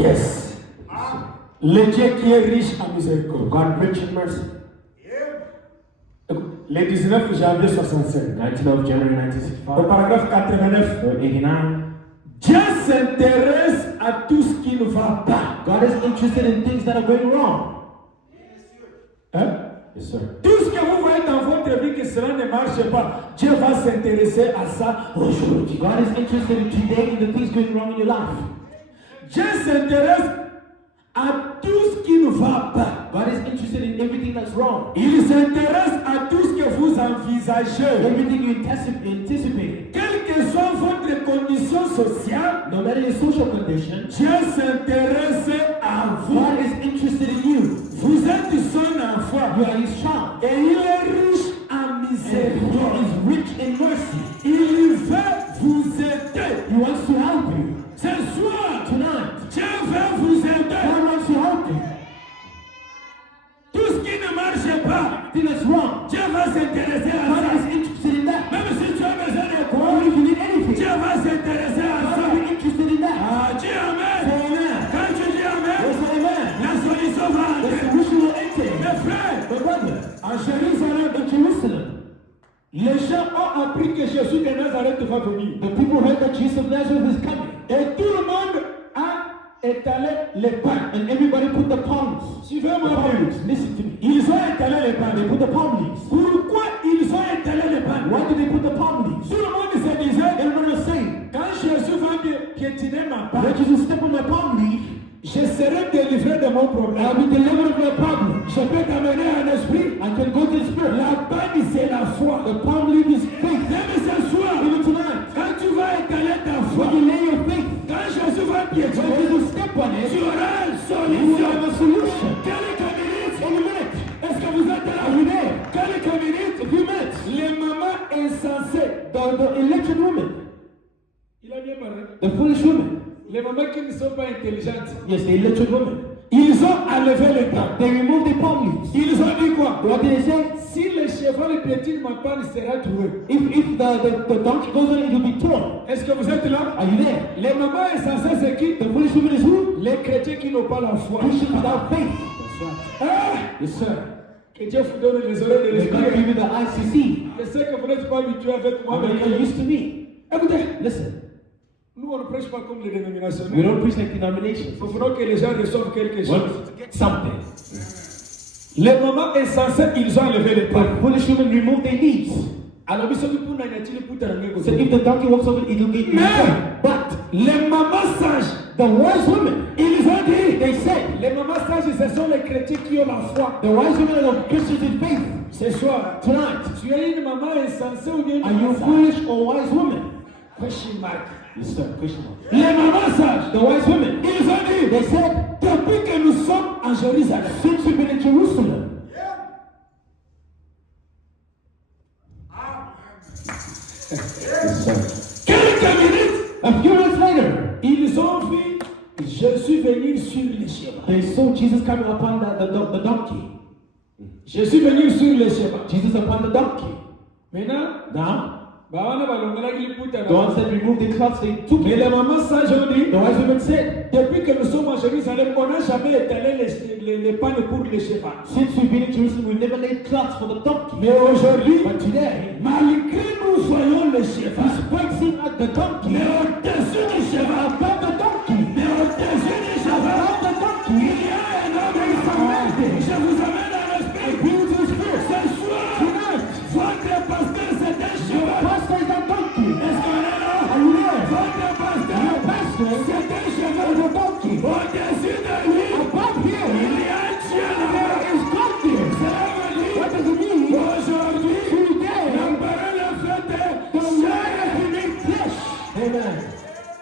Yes. Le Dieu qui est riche en miséricorde. God rich in mercy. Le 19 janvier 65. 19 January Au 1965. paragraphe 89. 89. Dieu s'intéresse à tout ce qui ne va pas. God is interested in things that are going wrong. Hein? Yes, sir. Tout ce que vous voyez dans votre vie que cela ne marche pas, Dieu va s'intéresser à ça aujourd'hui. God is interested in today in the things going wrong in your life. Dieu s'intéresse à tout ce qui ne va pas. God is interested in everything that's wrong. Il s'intéresse à tout ce que vous envisagez. Everything you anticipate. Quelle que soit votre condition sociale, No matter your social condition, Dieu s'intéresse à vous. God is interested in you. Vous êtes son enfant. You are his child. Et il est riche en And miséricorde. he is rich in mercy. Il veut vous aider. He wants to help you. Ce soir, Tonight, Dieu veut vous aider. God wants to help you. Tout ce qui ne marche pas, Thing that's wrong, Dieu va s'intéresser à God ça. is interested in that. Même si tu as besoin de Or quoi, if you need anything, Dieu va s'intéresser à God ça. will be interested in that. Ah, dis Amen. Say amen. Quand tu dis Amen, Yes, amen. la solution va The entrer. solution will enter. Mes frères, My brother, à Jérusalem, in Jerusalem, les gens ont appris que Jésus de Nazareth va venir. the people heard that Jesus of Nazareth is coming. Et tout le monde a étalé les pains. And everybody put the palms. Suivez-moi The palm bien. leaves. Listen to me. Ils ont étalé les pains. They put the palm leaves. Pourquoi ils ont étalé les pains? Why did they put the palm leaves? Tout le monde se disait, Everyone was saying, quand Jésus va piétiner ma when part, Jesus step on my palm leaf, je serai délivré de mon I'll problème. be delivered of my problem. Je peux t'amener un esprit. I can go to the Spirit. La panne, c'est la foi. The palm leaf is faith. Même ce soir, Even tonight, quand tu vas étaler ta foi, when you lay your faith, quand Jésus va when piétiner, Jesus step on tu it, auras une you will have a solution. solution. Quelques minutes, In a minute, est-ce que vous êtes là? are you there? Quelques minutes, A few minutes. les mamans insensées, The electric woman, il a bien parlé, the foolish woman, les mamans qui ne sont pas intelligentes, yes, the electric woman, ils ont enlevé les pains. they removed the palm leaves. Ils ont dit quoi? What did they say? Si le cheval piétine ma panne sera trouvé. If the donkey goes on, it will be torn. Est-ce que vous êtes là? Are you there? Les mamans insensées, c'est qui? The foolish woman is who? Les chrétiens qui n'ont pas la foi. Christians without faith. Ah! Yes, sir. Que Dieu vous donne les oreilles de May God give l'esprit. you the eyes to see. Je sais que vous n'êtes pas habitué avec moi, How many mais are used to me? écoutez, Listen, nous on ne prêche pas comme les we dénominationnaires. don't preach like denominations. Il faut que les gens reçoivent quelque What? chose. Something. Les mamans insensées, ils ont enlevé les pains. The foolish woman removed their leaves. Alors, ils sont pour n'agir pour terminer. So if the donkey walks over, it will get Mais, But les mamans sages, the wise women, ils ont dit, they said, les mamans sages, ce sont les chrétiens qui ont la foi. the wise women are the Christians in faith. Ce soir, Tonight, tu es une maman insensée ou bien une are you maman a sage? foolish or wise woman? Question mark. Yes, sir. Question. Les mamans sages, The wise women, ils ont dit, they said, depuis que nous sommes en Jérusalem, since we've been in Jerusalem, yes, sir. quelques minutes, A few minutes later, ils ont vu Jésus venir sur les chevaux. they saw Jesus coming upon the donkey. Jésus venir sur les chevaux. Jesus upon the donkey. Maintenant, Now, bawana balongala kiliputa the ones that removed the cloths, they took mais it. les mamans sages ont dit, The wise women said, depuis que nous sommes en Jérusalem, on n'a jamais étalé les pannes pour les chevaux. since we've been in Jerusalem, we've never laid cloths for the donkey. Mais aujourd'hui, But today, malgré nous voyons les chevaux, praising at the donkey, mais au-dessus du cheval, above the donkey, mais au-dessus du cheval, above the donkey, il y a un homme extraordinaire. Je vous amène à l'esprit. Ce soir, votre pasteur c'est un cheval. pastor is a donkey. Est-ce qu'on est là? Are you there? Votre pasteur, Your pastor c'est un cheval. is a donkey. Au-dessus de lui, Above here, il y a un Dieu là-bas. there is God there. Cela veut dire, What does it mean? aujourd'hui, Today, la parole est faite chair et unique flesh. amen.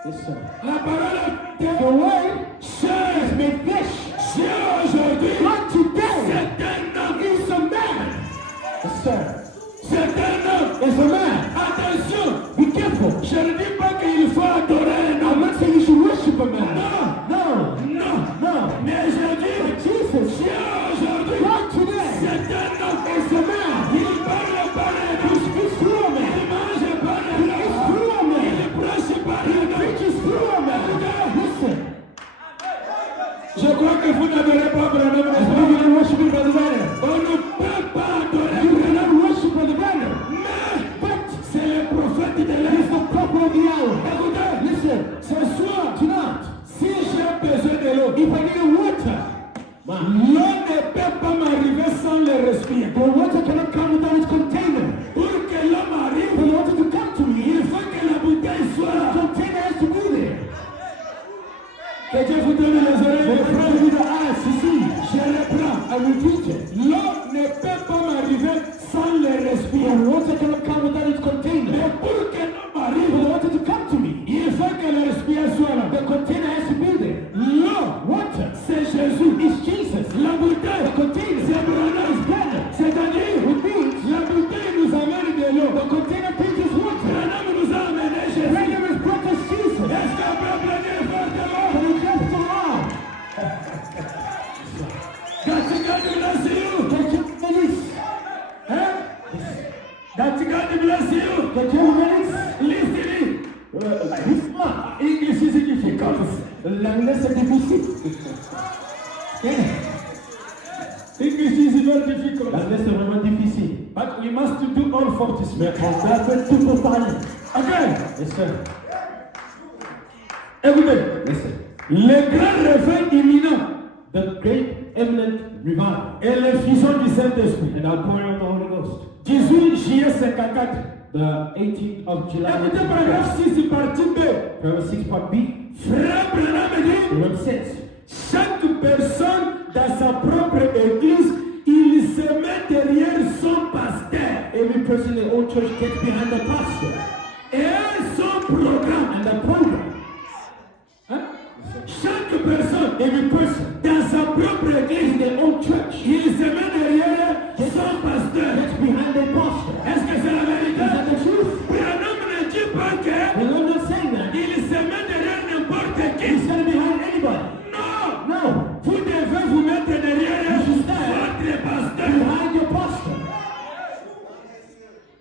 Yes, sir. La parole est The word chair. is made flesh. Dieu aujourd'hui, God today c'est un homme. is a man. Yes, sir. C'est un homme. Is a man. Attention, Be careful. je ne dis pas qu'il faut adorer un I'm homme. not saying you should worship a man. Non, No, non, no. mais je dis, Jesus, Dieu aujourd'hui, God today c'est un homme. is a man. Il parle par un He homme. speaks through a man. Il mange par He un is homme. through a man. Il prêche par He un homme. preaches through a man. Listen, Je crois que vous n'adorez pas Branham. I believe you don't worship me by the banner. On ne peut pas adorer You Branham. cannot worship by the banner. But c'est le prophète de He's l'Est. the prophet of the hour. Écoutez, Listen, ce soir, tonight, si j'ai besoin de l'eau, if I need a water, l'eau ne peut pas m'arriver sans le respirer. the water cannot come without its container. Pour que l'eau For m'arrive, the water to come to me, il faut que la bouteille soit the là. container has to be there. Que Dieu vous donne les oreilles, The mes friend frères. with the eyes to see. Je reprends. I repeat it. L'eau ne peut pas m'arriver sans le The respirer. water cannot come without its Mais container. pour que l'eau For m'arrive, the water to come to me, il faut que le respirer soit là. the container has to be there. L'eau, Water c'est Jésus. is Jesus. La bouteille, The container c'est Branham. is banner. C'est-à-dire, Which means la bouteille nous amène de l'eau. the container brings us water. Branham nous a amené Jésus. Branham has brought us Jesus. Est-ce qu'on peut applaudir fortement? Can we clap so loud? That God bless you. That you minutes. Hein? That God bless you. That you minutes. Listen. Hisma. English is difficult. L'anglais c'est difficile. English is very difficult. L'anglais c'est vraiment difficile. But we must do all for this. Mais on doit faire tout pour parler. Okay. Yes sir. Écoutez. Listen. Le grand réveil imminent The great eminent revival et l'effusion du Saint-Esprit. and outpouring of the Holy Ghost. 18 juillet 54. The 18th of July. Écoutez paragraphe 6 partie B. Paragraph 6 part B. Frère Branham dit, Paragraph 6. chaque personne dans sa propre église, il se met derrière son pasteur. Every person in the old church gets behind the pastor Et son programme. and the program. Hein? Chaque personne, Every person dans sa propre in église, their own church il se met derrière son pasteur. gets behind their pastor. Est-ce que c'est la Is that vérité? the truth? Branham ne dit pas que Well, I'm not saying that. il se met derrière n'importe He's qui. standing behind anybody. Non! No. Vous devez vous mettre derrière You stand votre pasteur. behind your pastor.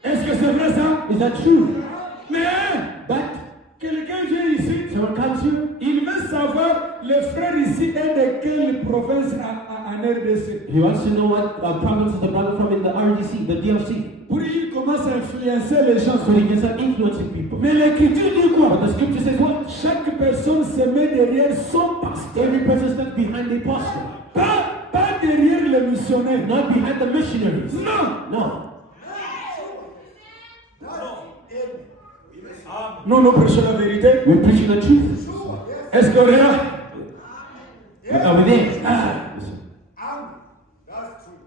Est-ce que c'est vrai ça? Is that true? Mais But quelqu'un vient ici, someone comes here, il veut savoir le frère ici est de quelle province en RDC. he wants to know what province is the brother from in the RDC, the DRC. Pour il commence à influencer les gens. So he can start influencing people. Mais l'écriture dit quoi? But the scripture says what? Chaque personne se met derrière son pasteur. Every person stands behind the pastor, Pas derrière le missionnaire. not behind the missionaries. Non! No. Non, nous prêchons la vérité. We're preaching the truth. Est-ce qu'on est là? Are we there?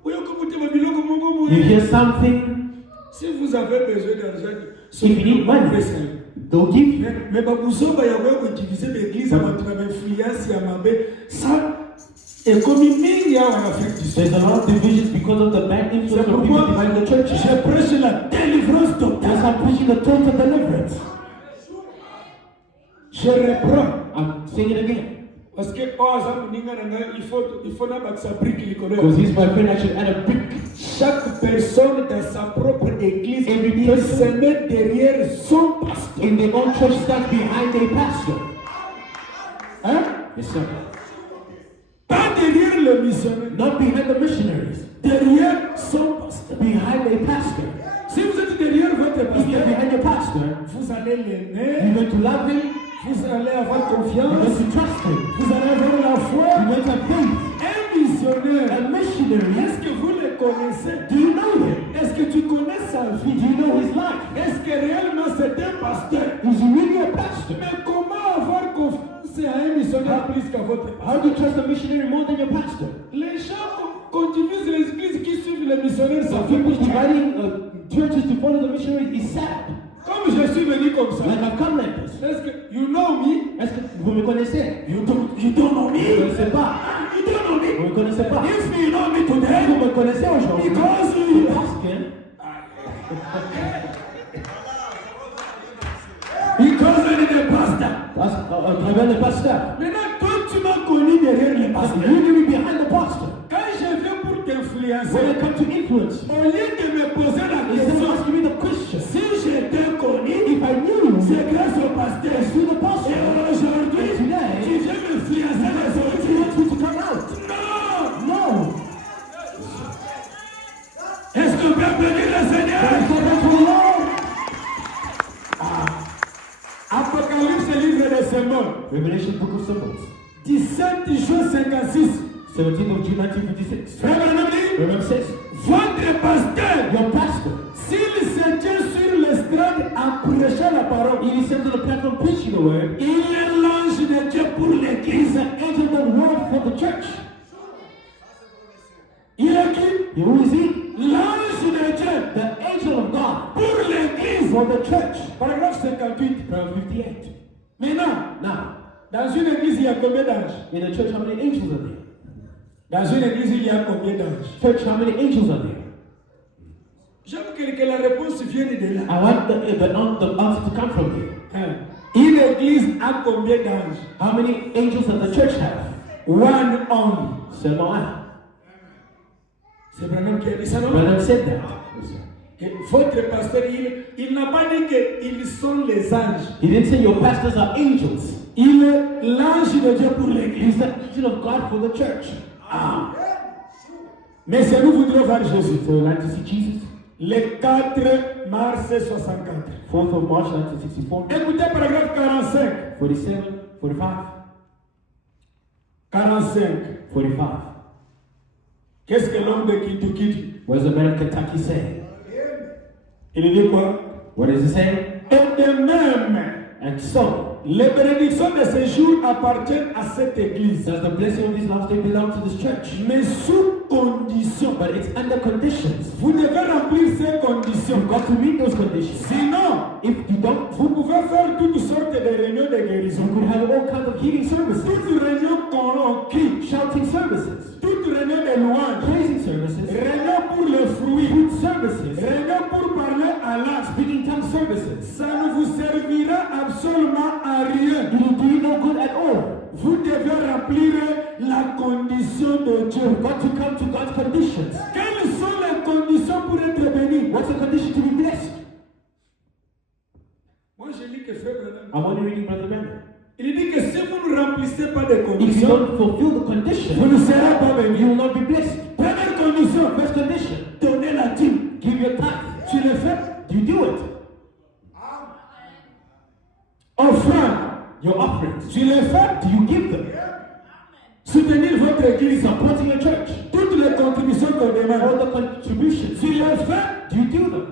Oui, écoutez, ma biloko mongo You mouri. hear something? Si vous avez besoin d'argent, If you need money, they'll give you. mais bakuzoba ya wewe kudivize l'église abantu na influence ya mabe ça ekomi mingi awa en Afrique du Sud. There's a lot of divisions because of the bad influence of people behind the church. Je prêche la délivrance Yes, totale. I'm preaching the total deliverance. Je reprends. I'm saying it again. Parce que oh ça muninga na ngai il faut na bakisa brique likolo. Because he's my friend, I should add a brick. Chaque personne dans sa propre église Every il person se met derrière son pasteur. in their own church stands behind their pastor. Hein? Yes, sir. Pas derrière le missionnaire, Not behind the missionaries. derrière son pasteur. Behind their pastor. Si vous êtes derrière votre If you're pasteur, behind your pastor, vous allez you're l'aimer, going to love him, vous allez avoir you're going confiance, to trust him, vous allez avoir la you're foi. going to have faith. Un missionnaire, A missionary, est-ce que vous le connaissez? do you know him? Est-ce que tu connais sa vie? Do you know his life? Est-ce que réellement c'est un pasteur? Is he really a pastor? Mais comment avoir confiance à un missionnaire plus qu'à votre pasteur? How do you trust a missionary more than your pastor? Les gens qu'on divise les églises qui suivent les missionnaires, ça So fait people pitié. dividing churches to follow the missionaries is sad. Comme je suis venu comme ça. Like I've come like this. Est-ce que you know me? Est-ce que vous me connaissez? You don't know Vous ne me. connaissez pas. You don't know Vous me. ne connaissez pas. If you know me Vous today, me connaissez aujourd'hui. because you Parce que because I need a pastor. à travers le pasteur. Maintenant, toi, tu m'as connu derrière le Parce que pasteur. you knew me behind the pastor. Quand je viens pour When t'influencer, I come to influence, au lieu de me poser la instead of question, asking me the question, si j'étais connu, if I knew you, c'est grâce au pasteur. it's through the Et pastor. aujourd'hui, tu viens m'influencer les autres. Revelation Book of Symbols. 17 juin 56. 17th of June 1956. Frère Branham dit, Branham says, votre pasteur, your pastor, s'il se tient sur l'estrade en prêchant la parole, he is sent to the platform preaching the word. il est l'ange de Dieu pour He's l'église. an angel of the word for the church. Il est qui? Who is he? L'ange de Dieu The angel of God pour l'église. for the church. Paragraphe 58. Paragraph 58. Maintenant, Now, dans une église, il y a combien d'anges? in the church, how many angels are there? Dans une église, il y a combien d'anges? Church, how many angels are there? J'aime que la réponse vienne de là. I want the answer to come from here. Hein. Une église a combien d'anges? How many angels does the church have? One only. Seulement un. C'est Branham qui a dit ça, non? Branham said that. Et votre pasteur, il n'a pas dit qu'ils sont les anges. He didn't say your pastors are angels. Il est l'ange de Dieu pour He's l'église. the angel of God for the church. Ah. Mais c'est nous voudrions voir Jésus. So we like to see Jesus. Le 4 mars 64. 4th of March 1964. Écoutez paragraphe 45. 47, 45, 45. 45. Qu'est-ce que l'homme de Kentucky dit? What does the man of Kentucky say? Il dit quoi? What does he say? Et de même, And so, les bénédictions de ce jour appartiennent à cette église. does the blessing of this last day belong to this church? Mais sous condition. But it's under conditions. Vous devez remplir ces conditions. You've got to meet those conditions. Sinon, If you don't, vous pouvez faire toutes sortes de réunions de guérison. you could have all kinds of healing services, Toutes réunions qu'on crie. shouting services, Toutes réunions de louanges. praising services, Réunions pour le fruit. food services, Réunions pour parler à l'âge. speaking tongue services. Ça ne vous servira absolument à rien. It will do you no good at all. Vous devez remplir la condition de Dieu. You've got to come to God's conditions. Quelles sont les conditions pour être béni? What's the condition to be blessed? Moi, je lis que frère Branham, I want to read Brother Branham. il dit que si vous ne remplissez pas des If you conditions, don't fulfill the vous condition, ne serez pas béni. you will not be blessed. Première condition, First condition, donnez la dîme. give your tithe. Tu le fais? Do you do it? Offrande. Your offerings. Tu le fais? Do you give them? Soutenir votre église. Supporting your church. Toutes les contributions qu'on All demande. the contributions. Tu le fais? Do you do them?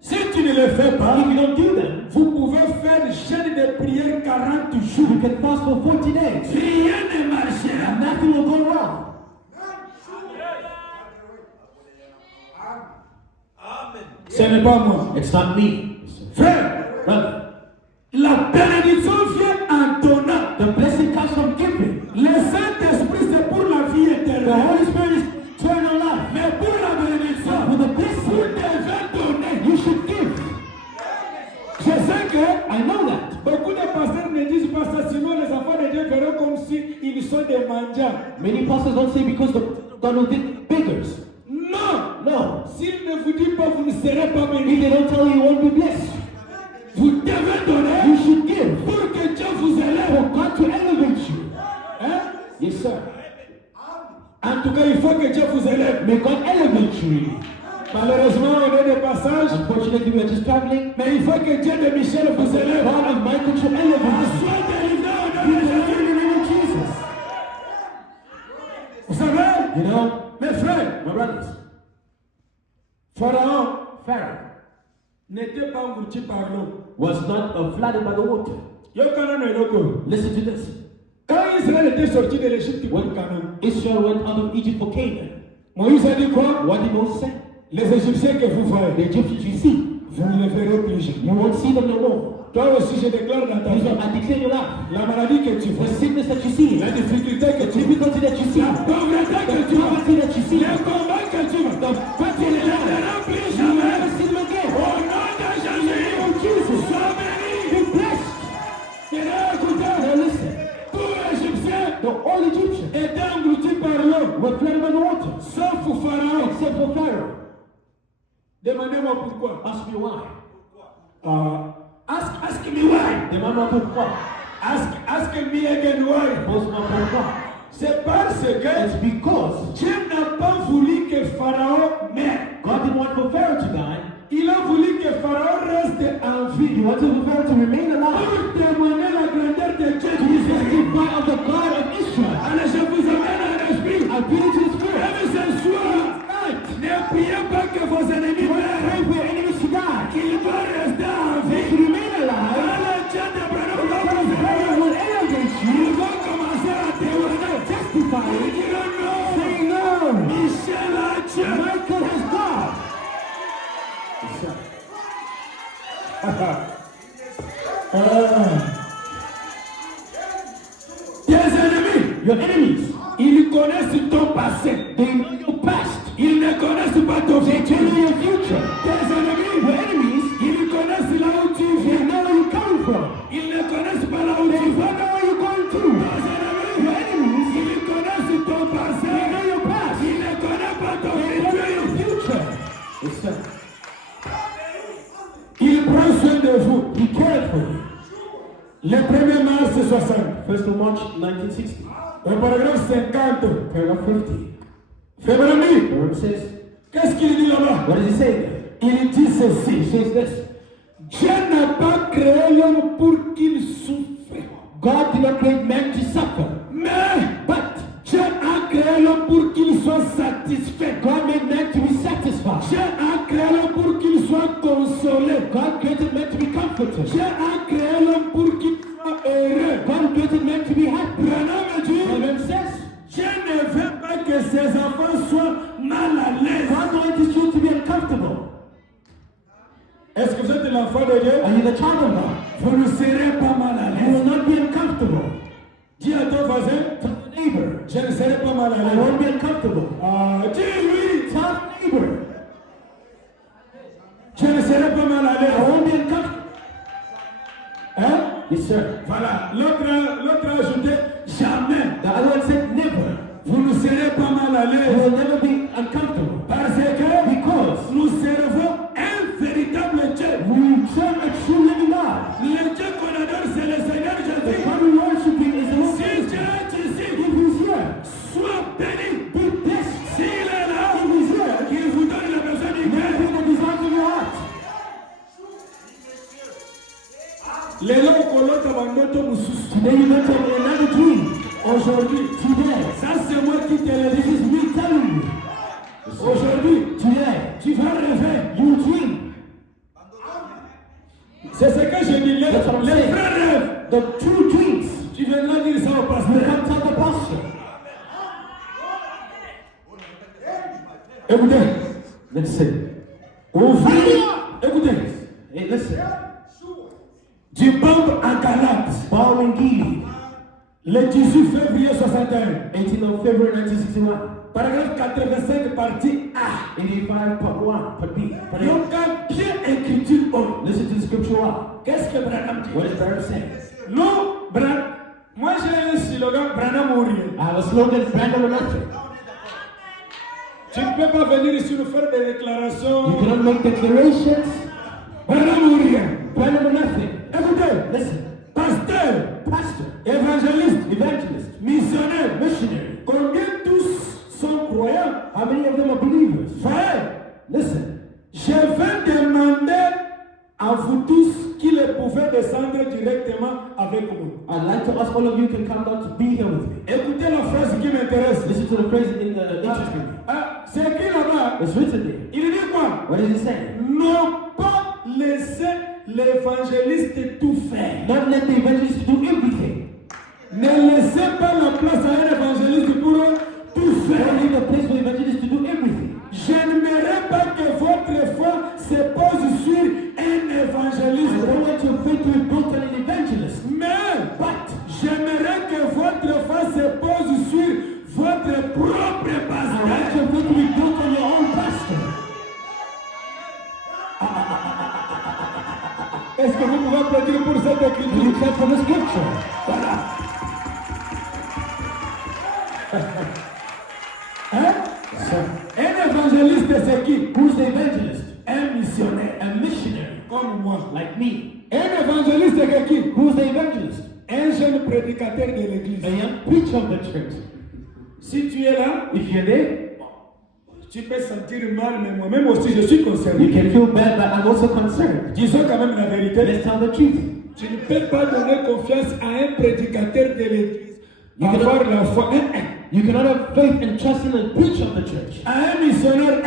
Si tu ne le fais pas, If you don't do them, vous pouvez faire chaîne de prière 40 jours. you can fast for 40 days. Rien ne marchera. And nothing will go wrong. Ce n'est pas moi. It's not me. Frère, Brother, la bénédiction vient en donnant. the blessing comes from giving. Le Saint-Esprit, c'est pour la vie The éternelle. Holy Spirit is eternal life. Mais pour la bénédiction, For the vous blessing, devez donner. you should give. Je sais que I know that. beaucoup de pasteurs ne disent pas ça, sinon les enfants de Dieu verront comme si ils sont des mendiants. Many pastors don't say because God will give beggars. Non! No. S'il ne vous dit pas, vous ne serez pas If bénis. they don't tell you, you won't be blessed. Vous devez You donner should give. pour que Dieu vous For élève. God to elevate you. Hein? Yes, sir. En tout cas, il faut que Dieu vous élève. May God elevate you. Really. Malheureusement, on est de passage, Unfortunately, we are just traveling. mais il faut que Dieu de Michel vous élève. God of Michael should elevate you. Sois délivré au You nom de believe Jésus. in the name of Jesus. Vous savez, You know, mes frères, my brothers, Pharaon Pharaoh n'était pas englouti par l'eau. was not flooded by the water. Yokana no eloko. Listen to this. Quand Israël était sorti de l'Égypte pour Canaan, Israel went out of Egypt for Canaan. Moïse a dit quoi? What did Moses say? Les Égyptiens que vous The voyez, Egyptians you see, vous ne les verrez plus jamais. you won't see them no more. Toi aussi, je déclare dans ta You vie, know, I declare your life. la maladie que tu The vois, sickness that you see, la difficulté que the tu vois, difficulty that you see, la pauvreté que the tu vois, poverty that you see, les combats que tu vois, tu ne les verras plus you will jamais. never see them again. Au nom de Jésus, Oh Jesus, sois béni. be blessed. Tu n'as écouté. Now listen, Tout Égyptien the all Egyptians était englouti par l'eau, were flooded by the water, sauf Pharaon. except for Pharaoh. Demandez-moi pourquoi. Ask me why. Ask me why. Demande-moi pourquoi. Ask me again why. Pose-moi pourquoi. C'est parce que It's because Dieu n'a pas voulu que Pharaon meure. God didn't want for Pharaoh to die. Il a voulu que Pharaon reste en He vie wanted for Pharaoh to remain alive pour témoigner la grandeur de Dieu to testify of the God of Israel. Allez, je vous amène à l'esprit. I put it to the Spirit. Même ce soir, ne priez pas que vos ennemis meurent. Pray for your enemies to die. Qu'ils vont rester en They vie. should remain alive. Quand le Dieu de Branham va Because vous prayer faire, will enter against you. ils vont commencer à témoigner. Testify. Ils diront non. Say no. Michel a Dieu. Michael has God. Tes ennemis, Your enemies, ils connaissent ton passé. they know your past. Ils ne connaissent pas ton They futur. know your future. Tes ennemis, Your enemies, ils connaissent là où tu they viens. know where you're coming from. Ils ne connaissent pas là où They tu don't vas. know where you're going to. Tes Your ennemis, enemies, ils connaissent ton passé. they know your past. Ils ne connaissent pas ton They know your futur. future. Yes, sir. Il prend soin de vous. He cared for you. Le 1er mars 60, 1st of March 1960, au paragraphe 50, paragraph 50. Frère Branham, The Bible says, qu'est-ce qu'il dit là-bas? what does he say there? Il dit He ceci. says this. Dieu n'a pas créé l'homme pour qu'il souffre. God did not create man to suffer, Mais but Dieu a créé l'homme pour qu'il soit satisfait. God made man to be satisfied. Dieu a créé l'homme pour qu'il soit consolé. God created man to be comforted. Dieu a créé l'homme pour qu'il soit heureux. God created man to be happy. Branham dit, The Bible says, Dieu ne veut pas que ses enfants soient mal à l'aise. God wants his children to be uncomfortable. Est-ce que vous êtes l'enfant de Dieu? Are you the child of God? Vous ne serez pas mal à You will l'aise. not be uncomfortable. Dis à ton voisin, Tell the neighbor, je ne serai pas mal à I l'aise. won't be uncomfortable. Dis-lui, Tell the neighbor, je ne serai pas mal à I l'aise. won't be uncomfortable. Hein? Yes, sir. Voilà. L'autre a ajouté, jamais. The other one said, never. Vous ne serez pas mal à You l'aise. will never be uncomfortable. Parce que Because nous servons un véritable Dieu. we serve a true living God. Le Dieu qu'on adore, c'est le Seigneur The Jésus. one we worshiping is the Lord Si Jesus. Dieu est ici, If he's here, sois béni. be blessed. S'il est là, If he's here, qu'il vous donne la besoin du give cœur. him the desires of your heart. Lelo kolota bandoto mususu. Today you got another dream. Aujourd'hui, Today, ça c'est moi qui te le this dis. is me telling you. Aujourd'hui, Today, tu vas rêver. you dream. C'est ce que je dis. Les That's what I'm saying. vrais rêves. The true dreams. Tu viendras dire ça au You pasteur. come tell the pastor. Écoutez, Listen. ouvrez. Écoutez, Hey, listen. du Bambe à Galate, Bawangili, le 18 février 61, 18th of February 1961. paragraphe 85, partie A. 85 part 1, part B, part A. Donc, quand bien écriture haut, Listen to the scripture out. qu'est-ce que Branham dit? What is Barry saying? Nous, moi j'ai un slogan, Branham ou rien. I have a slogan, Brandon or nothing. Tu ne peux pas venir ici nous faire des You déclarations. cannot make declarations, Branham ou rien. Brandon or nothing. Écoutez, Listen, pasteur, pastor, évangéliste, evangelist, missionnaire, missionary. combien tous sont croyants? How many of them are believers? Frère, Listen, je vais demander à vous tous qui les pouvez descendre directement avec nous. I'd like to ask all of you can come down to be here with me. Écoutez la phrase qui m'intéresse. Listen to the phrase in the interesting. C'est écrit là-bas. It's written there. Il dit quoi? What is he saying? Non pas laisser l'évangéliste tout faire. Not let the evangelist do everything. Ne laissez pas la place à un évangéliste pour tout Don't faire. leave the place for the evangelist to do everything. J'aimerais pas que votre foi se pose sur un I évangéliste. don't want your faith to be built on an evangelist. Mais j'aimerais que votre foi se pose sur votre propre I want pasteur. your faith to be built on your own pastor. Est-ce que vous pouvez applaudir pour cette Do écriture? you clap for the scripture? Voilà. Hein? Un évangéliste, c'est qui? Who's the evangelist? Un missionnaire. A missionary, Comme moi. like me. Un évangéliste, c'est qui? Who's the evangelist? Un jeune prédicateur de l'église. A young preacher of the church. Si tu es là, If you're there, tu peux sentir mal, mais moi-même aussi, je suis you concerné. can feel bad, but I'm also concerned. Disons quand même la vérité. Let's tell the truth. Tu ne peux pas donner confiance à un prédicateur de l'église. Avoir la foi. You cannot have faith and trust in the preacher of the church. À un missionnaire.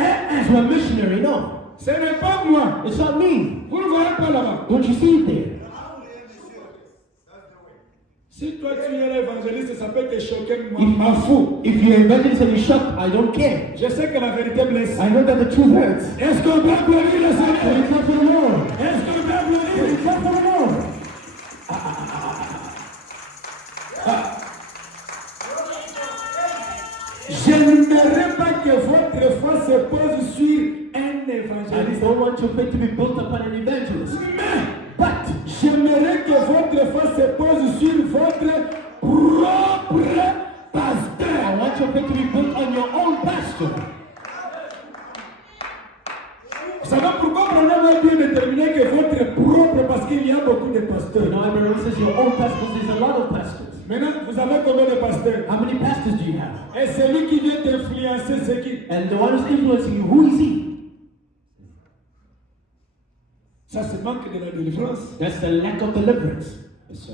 To a missionary, no. Ce n'est pas moi. It's not me. Vous ne voyez pas là-bas. Don't you see it there? Si toi tu es l'évangéliste, ça peut te choquer, m'en fous. If you're evangelist and you're shocked, I don't care. Je sais que la vérité blesse. I know that the truth hurts. Est-ce qu'on peut applaudir le Seigneur? But it's not for the Lord. Est-ce qu'on peut applaudir? But it's not for the Lord. Je n'aimerais pas que votre foi se pose sur un I évangéliste. don't want your faith to be built upon an evangelist. But j'aimerais que votre foi se pose sur votre propre pasteur. I want your faith to be built on your own pastor. Vous savez pourquoi on a bien déterminé que votre propre, parce qu'il y a beaucoup de You pasteurs. know, everyone says your own pastor, there's a lot of pastors. Maintenant, vous avez combien de pasteurs? How many pastors do you have? Et celui qui vient t'influencer, c'est qui? And the one who's influencing you, who is he? Ça, c'est manque de la délivrance. That's the lack of deliverance. Yes, sir.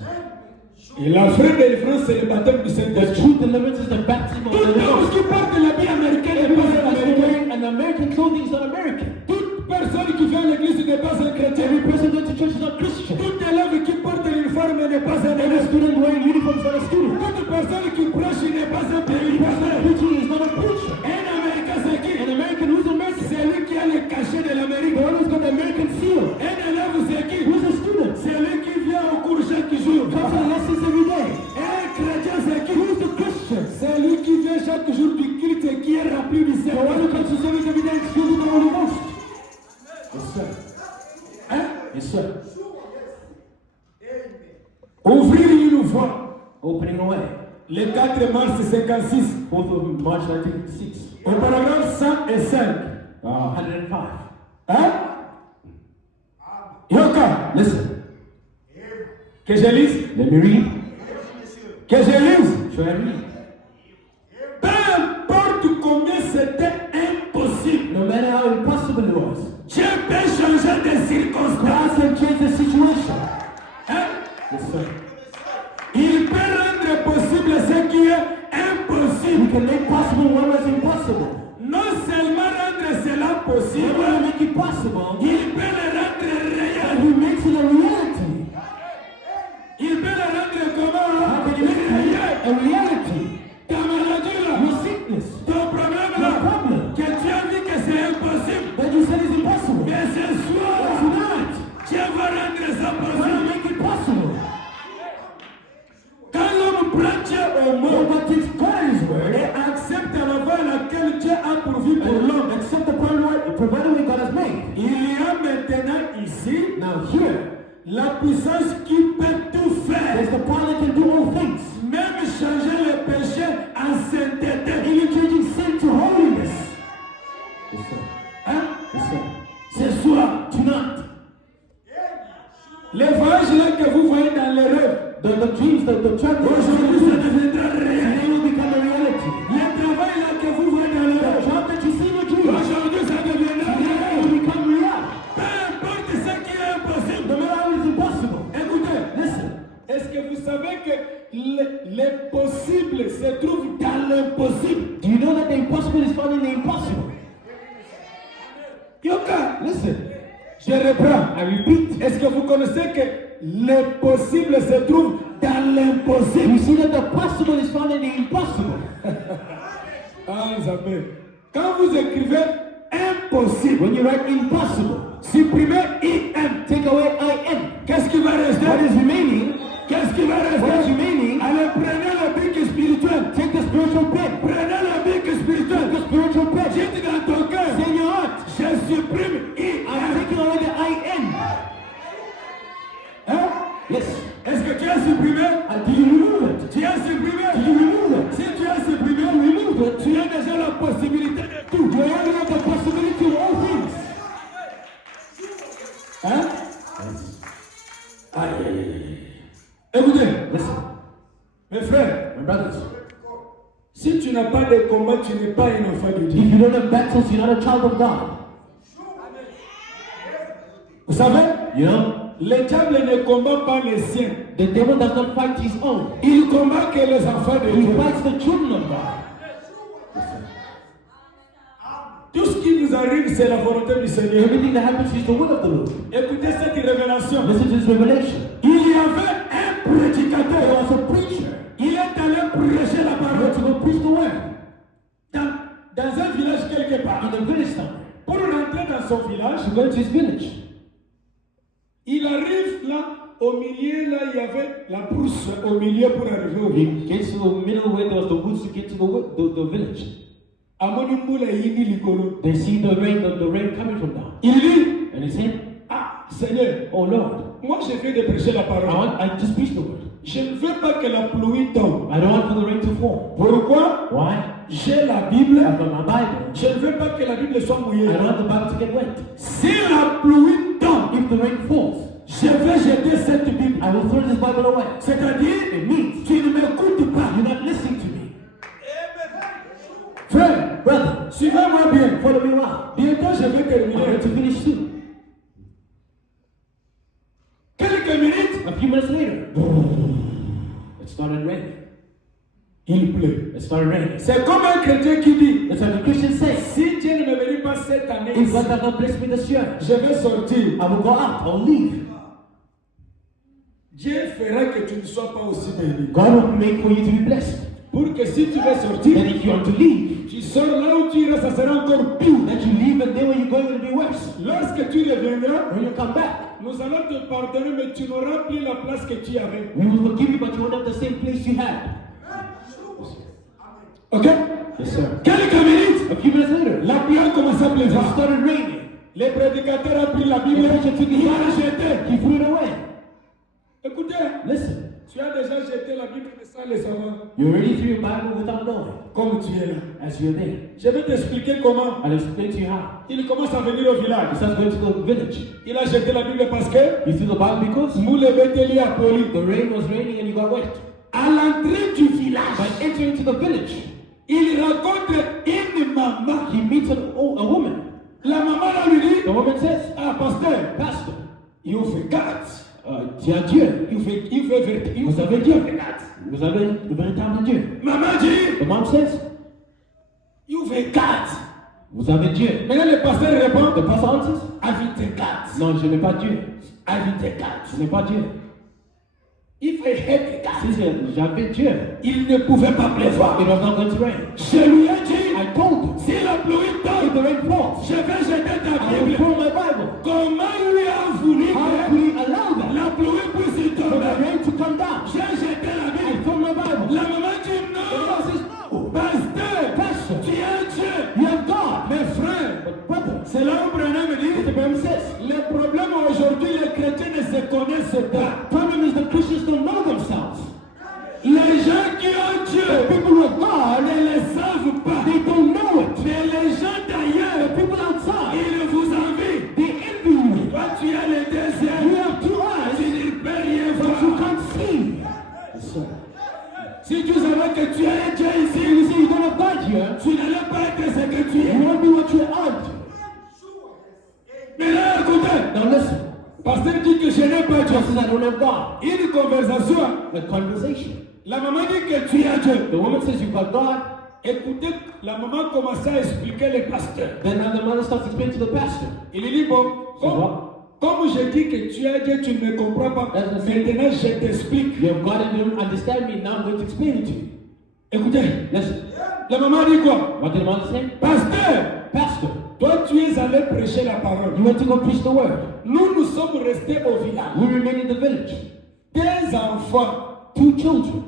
Et la vraie délivrance, c'est le baptême du The Saint-Esprit. true deliverance is the baptism of Tout the homme Lord. qui porte l'habit américain n'est pas un Everyone Américain. wearing an American clothing is not American. Toute personne qui vient à l'église n'est pas un chrétien. Every person going to church is not Christian. Tout élève qui porte l'uniforme n'est pas un Every élève. student wearing uniform is not a student. Toute personne qui prêche n'est pas un Every person prédicateur. preaching is not a preacher. Un Américain, c'est qui? An American, who's American? C'est lui qui a le cachet de l'Amérique. The one who's got the American seal. Un élève, c'est qui? Who's a student? C'est lui qui vient au cours chaque jour. Comes to the lessons every day. Un chrétien, c'est qui? Who's the Christian? C'est lui qui vient chaque jour du culte et qui est rempli du The one who Saint-Esprit. comes to service every day is filled with the Holy Ghost. Yes, sir. Hein? Yes, sir. Ouvrir une voie. Opening the way. Le 4 mars 56. 4th of March 1956. Au paragraphe 105. 105. Hein? Yoka, Listen. que je lise. Let me read. Que je lise. Should I read? Peu importe combien c'était impossible. No matter how impossible it was, Dieu peut changer de circonstances. God can change the situation. Hein? Yes, sir. Il peut rendre possible ce qui est He impossible. can make possible what was impossible. Non seulement rendre cela He possible, will make it possible, il peut le rendre and réel. He makes it a reality. Il peut le rendre comment? How can He make it Réel. a reality? Ta maladie là, Your sickness, ton problème your là, problem, que tu as dit que c'est impossible. that you said is impossible. Mais ce soir, Tonight, Dieu va rendre ça God will possible. make it possible. Quand l'homme prend Dieu au mot God takes God at His word et accepte la voie à laquelle Dieu a pourvu pour l'homme, and accept the provided way God has made. il y a maintenant ici Now here, la puissance qui peut tout faire. there's the power that can do all things. Même changer le péché en sainteté. Even changing sin to holiness. Yes, sir. Hein? Yes, sir. Ce soir, Tonight, les voyages là que vous voyez dans les rêves, the dreams, the travel, aujourd'hui ça deviendra réel. they will become a reality. Le travail là que vous voyez dans les The rêves, job that you see in your dreams, aujourd'hui ça deviendra they réel. will become real. Peu importe ce qui est impossible. No matter how it's impossible. Écoutez, Listen, est-ce que vous savez que l'impossible se trouve dans l'impossible? do you know that the impossible is found in the impossible? Yoka, Listen, je reprends. I repeat. Est-ce que vous connaissez que l'impossible se trouve dans l'impossible? You see that the possible is found in the impossible. Ah, Isabelle. Quand vous écrivez impossible, When you write impossible, supprimez IM. take away IN. Qu'est-ce qui va rester? What is remaining? Qu'est-ce qui va What is rester? remaining? Allez, prenez le bic spirituel. Take the spiritual pen. Prenez le bic spirituel. The spiritual pen. Dites dans ton cœur, Say in your heart, je supprime I'm IM. taking away the IN. Hein? Yes. Est-ce que tu as supprimé? Do you remove it? Tu as supprimé? Do you remove it? Si tu as supprimé, tu as déjà la possibilité de tout. You already have the possibility of all things. Hein? Aïe, aïe, aïe. Écoutez, Listen, mes frères, my brothers, si tu n'as pas de combat, tu n'es pas un enfant de Dieu. if you don't have battles, you're not a child of God. Vous savez, You know? Le diable ne combat pas les siens. The devil does not fight his own. Il combat que les enfants de He Dieu. fights the children of God. Tout ce qui vous arrive, c'est la volonté du Seigneur. Everything that happens is the will of the Lord. Écoutez cette révélation. Listen to this revelation. Il y avait un There prédicateur. was a preacher. Il est allé prêcher la He parole went to go preach the word dans un village quelque part. in a village somewhere. Pour rentrer dans son village, To go to his village. il arrive là, au milieu, là, il y avait la brousse au milieu pour arriver au village. He gets to the middle where there was the woods to get to the village. Amonimboula yini likolo. They see the rain coming from down. Il dit, And he said, ah, Seigneur, oh Lord, moi je viens de prêcher la parole. I just preached the word. Je ne veux pas que la pluie tombe. I don't want for the rain to fall. Pourquoi? Why? J'ai la Bible. I've got my Bible. Je ne veux pas que la Bible soit I mouillée. don't want the Bible to get wet. Si la pluie tombe, If the rain falls, je vais jeter cette Bible. I will throw this Bible away. C'est-à-dire, It means tu ne m'écoutes pas. you're not listening to me. Frère, Brother, suivez-moi bien. follow me well. Bientôt, je vais I'm terminer. going to finish soon. Quelques minutes, A few minutes later, it started raining. il pleut. It started raining. C'est comme un chrétien qui dit, That's what the Christian says. si Dieu ne me bénit pas cette année If ici, God does not bless me this year, je vais sortir. I will go out. I'll leave. Dieu fera que tu ne sois pas aussi béni. God will make for you to be blessed. Pour que si tu veux sortir, Then if you are to leave, tu sors là où tu iras, ça sera encore pire. that you leave and then when you go, it will be worse. Lorsque tu reviendras, When you come back, nous allons te pardonner, mais tu n'auras plus la place que tu avais. we will forgive you, but you won't have the same place you had. Ok? Yes, sir. Quelques minutes, A few minutes later, la pluie a commencé à it pleuvoir. started raining. Le prédicateur a pris la Bible, The preacher took his il l'a Bible, jeté. he threw it away. Écoutez, Listen, tu as déjà jeté la Bible sans le savoir, you already threw your Bible without knowing, comme tu es là. as you're there. Je vais t'expliquer comment. I'll explain to you how. Il commence à venir au He village. starts going to the village. Il a jeté la Bible parce que He threw the Bible because nous les bétéliers à poli. the rain was raining and you got wet. À l'entrée du village, By entering to the village, il rencontre une maman. he meets a woman. La maman là lui dit, The woman says, ah pasteur, Pastor, il fait garde. tu as Dieu. Il fait vérité. Il Vous fait avez Dieu. garde. Vous avez le véritable Dieu. Maman dit, The mom says, il fait garde. vous avez Dieu. Maintenant le pasteur répond, The pastor answers, invite garde. non, je n'ai pas Dieu. Invite garde. Je n'ai pas Dieu. Il fait garde. Si j'avais Dieu, Il ne pouvait pas pleuvoir. it was not going to rain. Je lui ai dit, I told him, si la pluie if tombe, the rain falls, je vais jeter ta I will Bible. throw my Bible. Comment lui a voulu How que could he allow that? la pluie puisse For the tomber? rain to come down. J'ai jeté la I Bible. throw my Bible. La maman dit The mom non. says, no. Pasteur, Pastor, tu es Dieu. you have God. Mes frères, But brother, c'est là où Branham what the dit, Bible says, le problème aujourd'hui, les chrétiens ne se connaissent pas. problem is the Christians don't know themselves. Les gens qui ont Dieu, The people with God, ne le savent pas. they don't know it. Mais les gens d'ailleurs, The people outside, ils vous envient. they envy you. Toi, tu as les deux You yeux, have two eyes, tu ne peux rien but you voir. can't see. Yes, sir. Si tu savais que tu as Dieu If ici, you say you don't have God here, tu n'allais pas être ce que tu you es. won't be what you aren't. Mais là, écoutez, Now listen, pasteur dit que je n'ai pas Dieu. just as I don't have God, Une conversation, the conversation. la maman dit que tu as Dieu. The woman says you've got God, Écoutez, la maman commençait à expliquer le pasteur. then the mother starts explaining to the pastor. Il lui dit, bon, C'est quoi? comme je dis que tu as Dieu, tu ne comprends pas. That's the same. Maintenant, je t'explique. You have God and you don't understand me, now I'm going to explain it to you. Écoutez, Listen, la maman dit quoi? what did the mother say? Pasteur, Pastor, toi tu es allé prêcher la parole. you went to go preach the word. Nous sommes restés au village. We remain in the village. Tes enfants, 2 children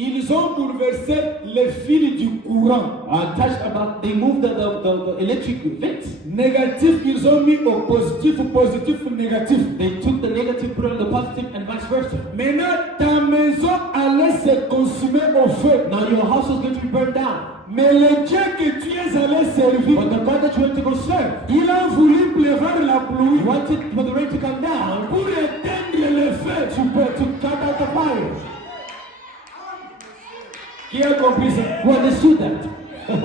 ils ont bouleversé les fils du courant. touched about, they moved the electric fence. Négatif, ils ont mis au positif, positif, négatif. They took the negative, put it on the positive, and vice versa. Maintenant, ta maison allait se consumer au feu. Now your house is going to be burned down. Mais le Dieu que tu es allé servir, But the God that you went to go serve, il a voulu pleuvoir la pluie you wanted for the rain to come down pour éteindre le feu. to cut out the fire. Qui a compris ça? Who understood that?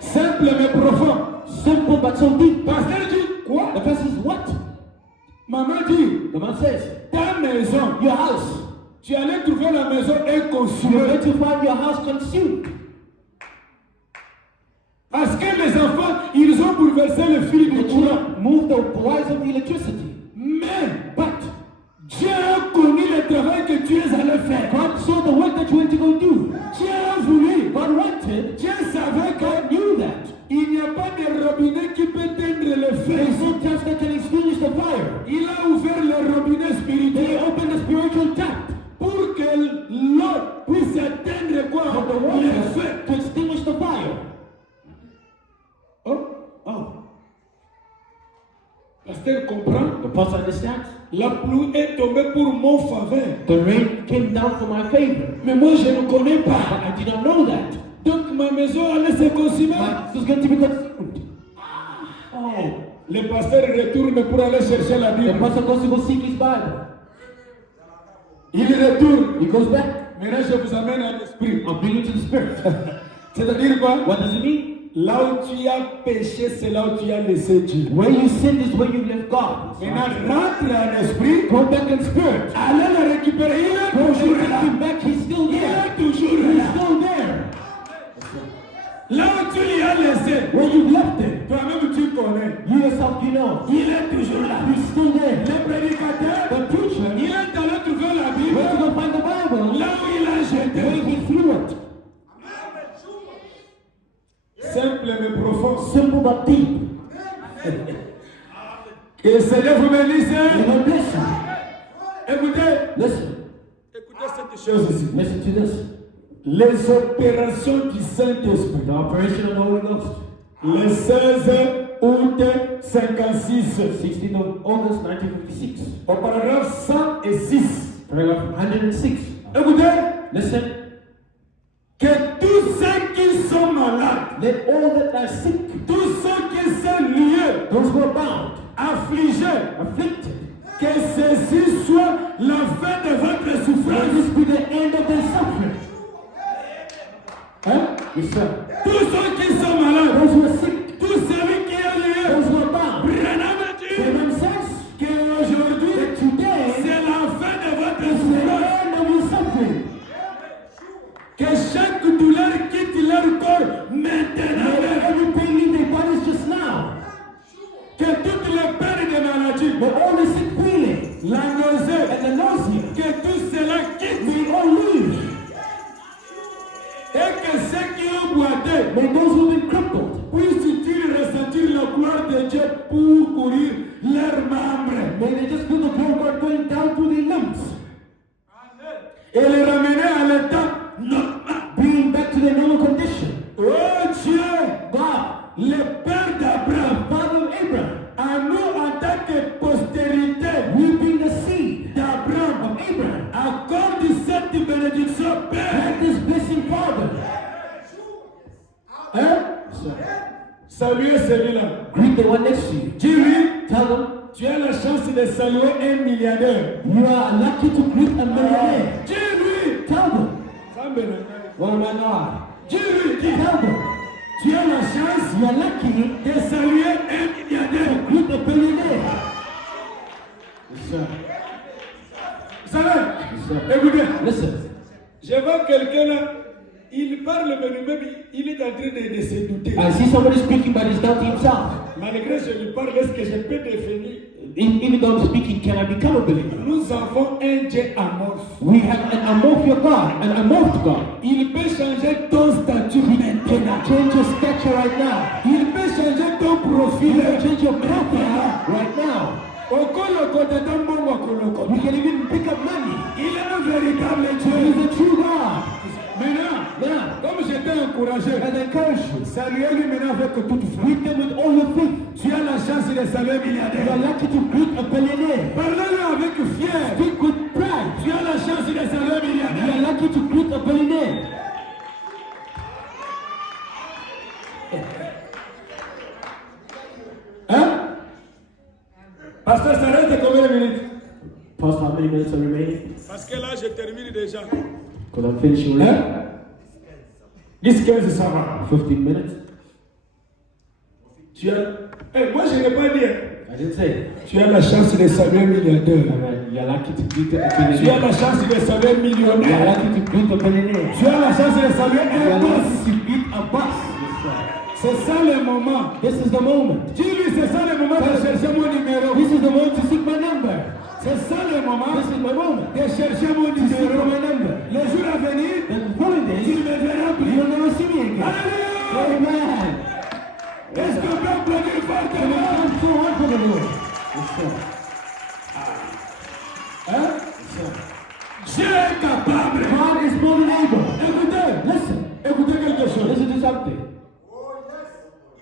Simple mais profond. Simple but so deep. Pasteur dit, quoi? The person says, what? Maman dit, The man says, ta maison, your house, tu allais trouver la maison inconsumée. you're going to find your house consumed. Parce que les enfants, ils ont bouleversé le fil du The courant. children moved the wires of the electricity. But Dieu a connu le travail que tu es allé faire. God saw the work that you went to go do. Dieu a voulu. God wanted. Dieu savait God que knew that. il n'y a pas de robinet qui peut éteindre le feu. There's no taps that can extinguish the fire. Il a ouvert le robinet They spirituel opened the spiritual tap pour que l'eau puisse éteindre quoi? for the Le water feu. to extinguish the fire. Oh. Pasteur comprend? The pastor understands. La pluie est tombée pour mon faveur. The rain came down for my favor. Mais moi je ne connais But pas. I did not know that. Donc ma maison allait se consumer. But it was going to be consumed. Oh. Le pasteur retourne pour aller chercher la The Bible. pastor goes to go seek his Bible. Il retourne. He goes back. Maintenant je vous amène à l'esprit. I'm bringing to the spirit. C'est-à-dire quoi? What does it mean? Là où tu as péché, c'est là où tu as laissé Dieu. Where you sinned is where you left God. Maintenant, rentre en esprit. Go back in spirit. Allez le récupérer. Il est Go toujours take là. him back. He's still Il there. est toujours He's là. still there. Là où tu l'y as laissé. Where you left him. Toi-même tu connais. You yourself, you know. Il est toujours là. He's still there. Le prédicateur, The preacher, il est allé trouver la Bible. where to go find the Bible? Là où il a jeté. Where he threw it. Simple mais profond. Simple but deep. Que le Seigneur vous bénisse. And God bless you. Écoutez. Listen. Écoutez cette chose ici. Listen to this. Les opérations du Saint-Esprit. The operation of the Holy Ghost. Le 16 août 56. 16th of August 1956. Au paragraphe 106. Paragraph 106. Écoutez. Listen. Que tous ceux qui sont malades, Let all that are sick, tous ceux qui sont liés, those who are bound, affligés, afflicted, que ceci soit la fin de votre let souffrance. this be the end of their suffering. Hein? Yes, sir. Tous ceux qui sont malades, Those who are sick, tous ceux qui sont liés, those who are bound, Branham a dit Abraham says qu'aujourd'hui, that today c'est la fin de votre is the souffrance. end of your suffering. Que chaque douleur quitte leur corps maintenant. May every pain leave their bodies just now. Que toutes les pertes de maladie, May all the sick feeling la nausée, and the nausea, que tout cela quitte. may all leave. Et que ceux qui ont boité, May those who have been crippled puissent-ils ressentir la gloire de Dieu pour courir leurs membres may they just feel the glory of God going down through their limbs, et les ramener à l'état normal. bringing back to their normal condition. Oh Dieu, God, le Père d'Abraham, Father of Abraham, à nous en tant que postérité we being the seed d'Abraham, of Abraham, accorde cette bénédiction, Père. have this blessing, Father. Hein? So, Saluez celui-là. greet the one next to you. Dis-lui, Tell them tu as la chance de saluer un milliardaire. you are lucky to greet a millionaire. Dis-lui, Tell them, oh my God. Dis-lui, dis, tell them tu as la chance you are lucky de saluer un milliardaire. to greet a billionaire. Yes, sir. Vous savez, Yes, sir. écoutez, Listen, je vois quelqu'un là, il parle mais lui-même, il est en train de se douter. I see somebody speaking, but he's doubting himself. Malgré que je lui parle, est-ce que je peux définir? Even though I'm speaking, can I become a believer? Nous avons un Dieu amorphe. We have an amorphous God, an amorphed God. Il peut changer ton statut maintenant. Change your stature right now. Il peut changer ton profil. You can change your profile right now. You can even pick up money. Il est un véritable He Dieu. is a true God. Maintenant, Now, comme j'étais encouragé, as I encourage you, saluez-lui maintenant avec toute foi. greet them with all your faith. Tu as la chance de saluer un You are milliardaire. lucky to greet a billionaire. Parlez-lui avec fier. Speak with pride. Tu as la chance de saluer un You milliardaire. are lucky to greet a billionaire. Hein? Pasteur, ça reste combien de minutes? Pastor, how many minutes are remaining? Parce que là, je termine déjà. Because I'm finishing already. Hein? 10-15, ça va. 15 minutes. Tu as... moi, je n'ai pas dit. I didn't say. Tu as la chance de saluer un milliardaire. You're lucky to greet a Tu as billionaire. la chance de saluer un You're millionnaire. lucky to greet a billionaire. Tu as la chance de saluer You're un boss. lucky to greet a boss. C'est ça le moment. This is the moment. Dis-lui, c'est ça le moment de chercher mon numéro. This is the moment to seek my number. C'est ça le moment This is my moment. de chercher mon To seek for numéro. my number. Les jours à venir, The following tu days, ne me verras plus. you'll never see me again. Alléluia! Amen. Est-ce qu'on peut applaudir And fortement? I'm so hard for the Lord. Yes, sir. Hein? Dieu est capable. God is more than able. Écoutez, Listen. écoutez quelque chose. Listen to something.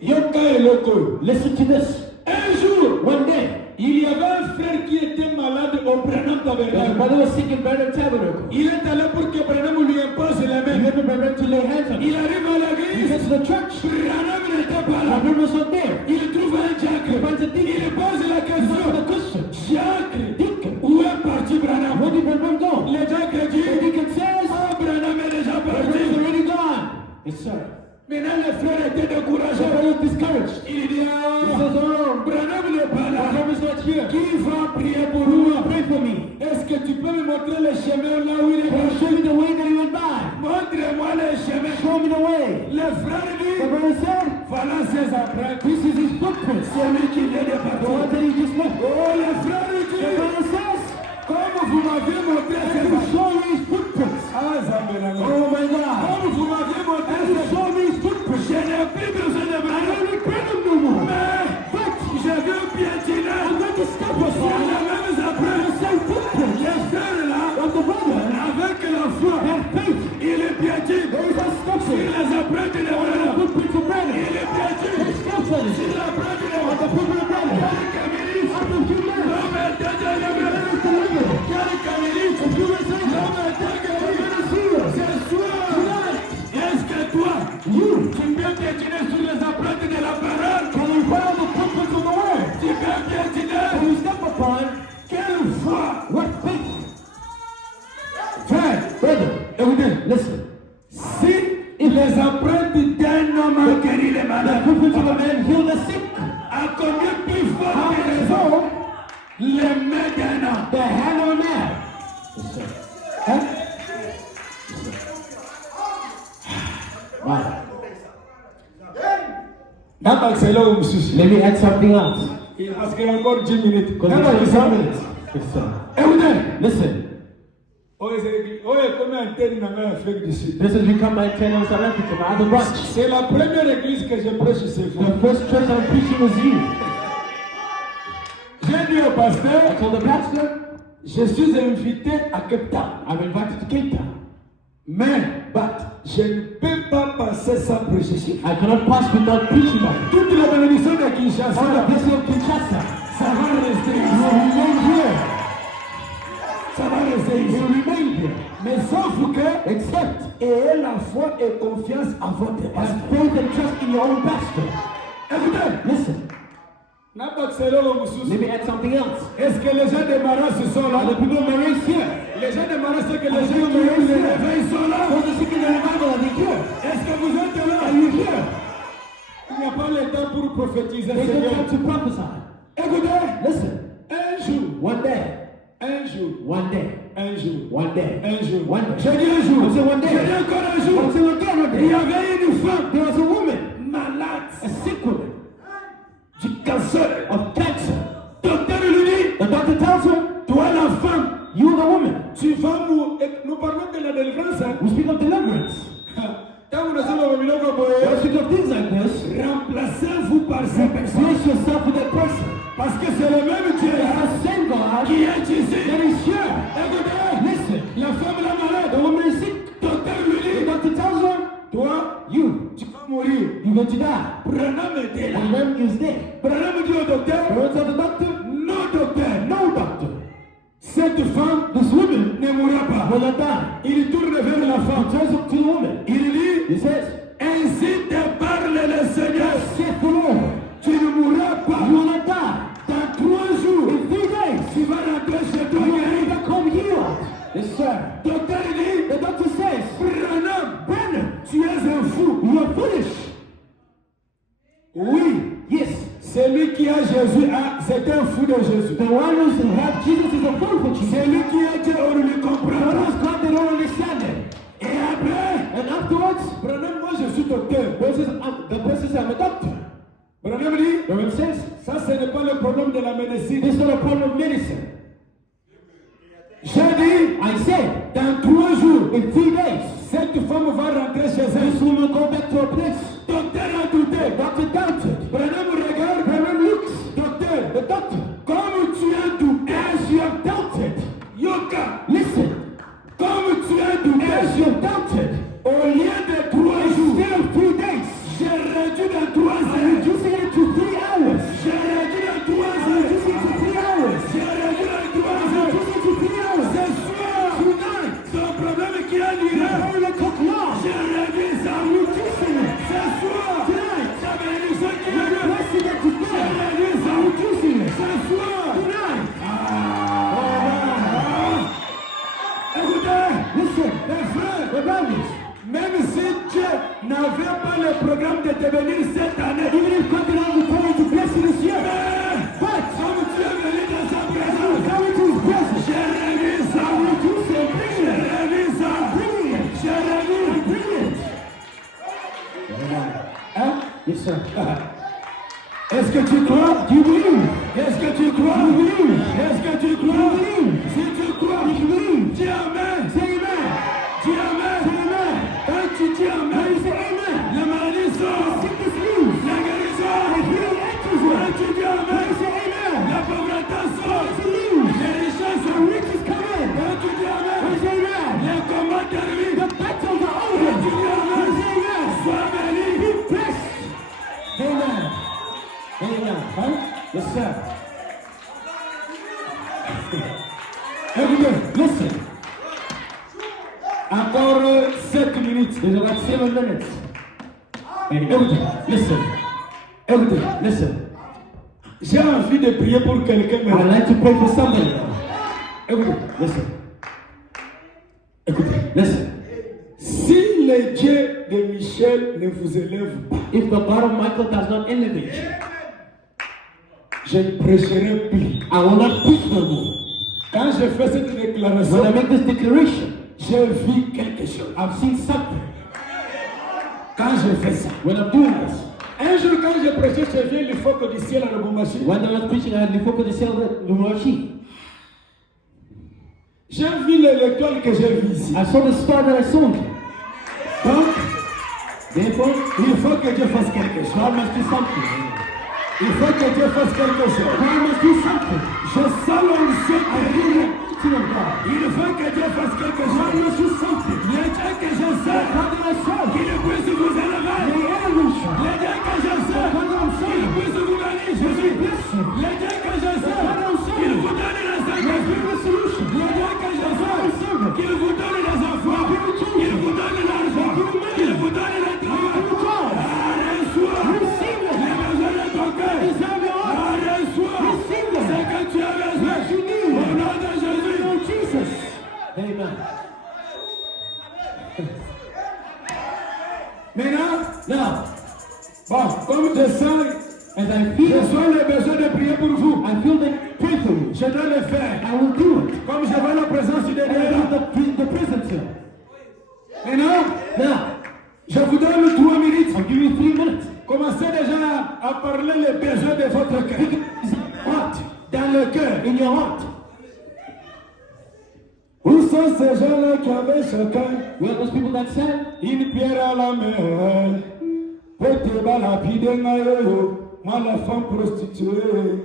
Yoka et Loko. Listen to this. Un jour, One day, il y avait un frère qui était malade au Branham the Tabernacle. brother was sick in Branham Tabernacle. Il est allé pour que Branham lui impose les He mains. went to Branham to lay hands on him. Il arrive à He l'église. gets to the church. Branham n'était pas là. Branham was not there. Il trouve un diacre. He finds a deacon. Il pose la He finds a question. Christian. Diacre, Deacon. où est parti Branham? Where did Branham go? Le diacre The dit, deacon says, ah, Branham est déjà Branham is parti. already gone. Yes, sir. Maintenant, le frère était The découragé. brother was discouraged. Il dit, He ah, says, oh, Branham n'est pas là. Branham is not here. Qui va prier pour Who moi? will pray for me? Est-ce que tu peux me montrer le chemin là où il est Can you parti? show me the way that he went by? Montre-moi le chemin. Show me the way. Le frère The dit, brother said, voilà ses empreintes. this is his footprints. Celui qui vient de The one partir. that he just left. Oh, le frère The dit, brother says, comme vous m'avez montré I ses will empreintes. show you his footprints. Ah, Zambénanga. Oh my God. Comme vous m'avez montré I will ses show me his footprints. je n'ai plus besoin de I don't Branham. need Branham no more. Mais, But je veux piétiner. I'm going to step Sur aside les mêmes the empreintes. same footprints Les frères là, of the brother. avec la foi, Have faith. il est piétine. There is a step Sur in les empreintes de the Branham. footprints of Branham. Il est piétine. There's steps on Sur it. l'empreinte de On the Branham. footprint of Branham. Quelques minutes. After a few minutes, L'homme était délivré. there is deliverance. Quelques minutes. A few minutes later, L'homme était we're guéri. going to see you. Ce soir, Tonight, est-ce que toi, you tu peux piétiner sur les empreintes de la parole? can you follow the footprints of the word. Tu peux piétiner? Can you step upon Quelle foi! what faith? Frère, Brother, écoutez, listen. si les empreintes d'un homme ont guéri les The malades, footprints of a man heal the sick. à combien plus How fort que many les so? hommes, les mains d'un homme? The hand of a man. Yes, sir. Hein? Wow. Namba kusaidia huyu msusi. Let me add something else. Parce qu'il y a encore 10 minutes. Because Namba there's kusaidia. 10 minutes. Yes, sir. Écoutez, Listen, oye, comme antenne dans l'Afrique du Sud. this has become my channel in South Africa, my other branch. C'est la première église que je prêche ici. The first church I'm preaching was you. J'ai dit au I pasteur, told the pastor, je suis invité à Cape Town. I'm invited to Cape Town. But je ne peux pas passer sans prêcher. I cannot pass without preaching by it. Toute la bénédiction de All the Kinshasa, blessing of Kinshasa, ça va rester you ici. will remain here. Ça va rester You ici. will remain here. Mais sauf que, Except ayez la foi et confiance en votre have pasteur. faith and trust in your own pastor. Écoutez, Listen, Namba kusaidia huyu msusi. let me add something else. Est-ce que les gens de Maras sont là? Are the people of my race here? Les gens de Maras, c'est que les gens qui ont le réveil sont là. For the sick in the revival, are they here? Est-ce que vous êtes là? Are you here? Il n'y a pas le temps pour prophétiser, There's no Seigneur. time to prophesy. Écoutez, Listen, un jour, one day, un jour, one day, un jour, one day, un jour. one day. J'ai dit un jour. I said one day. J'ai dit encore un jour. I said again one Il y day. avait une femme There was a woman, malade a sick woman, du cancer. of cancer. Docteur lui dit, The doctor tells her, toi la femme, you the woman. tu vas mourir. Et nous parlons de la délivrance. Hein. We speak of deliverance. Quand vous nasema mamiloko When we boye, speak of things like this, remplacez-vous par ces personnes. place yourself with that person. Parce que c'est le même Dieu It's the same God qui est ici. that is here. Écoutez, Listen, la femme la malade, the woman is sick. docteur lui The dit, doctor tells her, toi, you, tu vas mourir. you're going to die. Branham était là. And Branham is dead. Branham dit au docteur, Branham tells the doctor, non docteur, no doctor, cette femme this woman ne mourra pas. will not die. Il tourne vers la He femme. turns up to the woman. Il dit, He says, ainsi te parle le Seigneur. saith the Lord, Tu ne mourras pas. you will not die. Dans 3 jours, In 3 days, tu vas rentrer chez toi you will guéri. be back home healed. Yes, sir. Docteur dit, The doctor says, Branham, Branham, tu es un fou. you are foolish. Oui, Yes, celui qui a Jésus, c'est un fou de Jésus. The one who has Jesus is a fool for Jesus. Celui qui a Dieu, on ne le comprend The one pas. who's God, they don't understand it. Et après, And afterwards, Branham, moi je suis docteur. the person says, I'm a doctor. Branham dit, The one says, ça ce n'est pas le problème de la médecine. this is not a problem of medicine. J'ai dit, I said, dans 3 jours, in 3 days, cette femme va rentrer chez this elle. woman will go back to her place. Docteur a douté. Doctor doubted. Branham regarde, Branham looks. docteur, The doctor, comme tu as douté, as you have doubted, Yoka, listen, comme tu as douté, as you have doubted, au lieu de 3 jours, instead of 3 days, j'ai réduit dans 3 I'm heures. reducing it to 3 hours. J'ai réduit dans 3 I'm heures. reducing it to 3 hours. J'ai réduit dans 3 I'm heures. reducing it to 3 hours. Ce soir, Tonight, ton problème qui a the duré, whole o'clock long, j'ai réduit ça. I'm reducing it. Ce soir, Tonight, ta bénédiction qui a the duré, president is j'ai there. réduit ça. I'm reducing it. Ce soir, Tonight, écoutez, listen, mes frères, the brothers, même si Dieu n'avait pas le programme de devenir cette année, even if God did not return to bless you this year, but comme tu es venu dans sa as you présence, come into His presence, j'ai réduit ça. I'm reducing it, J'ai bringing it, réduit ça. bringing it, J'ai réduit. bringing it. Hein? Yes, sir. Est-ce que tu crois? Do you believe? Est-ce que tu crois? Do you believe? Est-ce que tu Do you crois? believe? Si tu crois, Do you believe? dis Amen. Say amen. Dis Amen. Say amen. Quand tu dis When Amen, you say amen, la maladie sort. sickness leaves. La guérison. The healing enters Quand you. tu dis When Amen, you say amen, la pauvreté sort. it leaves. Les richesses The sortent. riches come in. Quand tu dis When Amen, you say amen, les combats terminent. the battles are over. Quand tu dis When Amen, you say amen, sois béni. be blessed. Amen. Amen. Huh? Yes, sir. Écoutez, Listen, encore 7 minutes. there's about 7 minutes. Écoutez, Listen, écoutez. listen. J'ai envie de prier pour quelqu'un I'd maintenant. like to pray for somebody. Écoutez, Listen, écoutez. listen. Si le Dieu de Michel ne vous élève pas, If the God of Michael does not elevate you, je ne prêcherai plus. I will not preach no more. Quand je fais cette When I déclaration, make this declaration, j'ai vu quelque chose. I've seen something. Quand je fais ça, When I'm doing this, un jour quand je prêchais, j'ai vu le phoque du ciel à Lubumbashi. when I was preaching, I had the focus to sell the Lumachi. J'ai vu l'étoile que j'ai vue ici. I saw the star that I saw. Donc, Therefore, il faut que Dieu fasse quelque chose. God must do something. Il faut que Dieu fasse quelque chose. God must do something. Je sens l'onction I de feel Dieu. the anointing of God. Il faut que Dieu fasse quelque God chose. must do something. Les dieux que je sais, God that I serve, qu'il puisse vous élever. may elevate you. Les dieux que je sais, God that I'm qu'il serving, puisse vous bénir. may bless you. Les dieux que je sais, God that I'm qu'il serving, vous donne la may santé. bring the solution. Les dieux que je God that I'm sais, serving, qu'il vous donne les enfants. Qu'il vous donne l'argent. Qu'il vous donne le travail. Reçois receive it. les besoins de ton cœur. Deserve your heart. Reçois Receive it. ce que tu as besoin. What you need. Au nom de Jésus. Lord Jesus. Amen. Maintenant, Now, bon, comme je sens, as I je feel, sens le besoin de prier pour vous. I feel the pray for you. Je dois le faire. I will do it. Comme je vois la présence du I derrière. have the presence here. Maintenant, Now, je vous donne 3 minutes. I'll give you 3 minutes. Commencez déjà à parler les besoins de votre cœur. Heart, Dans le cœur. in your heart. Où sont ces gens-là qui avaient chacun Where are those people that said, une pierre à la main? Peut-être lapide maillot, moi la femme prostituée.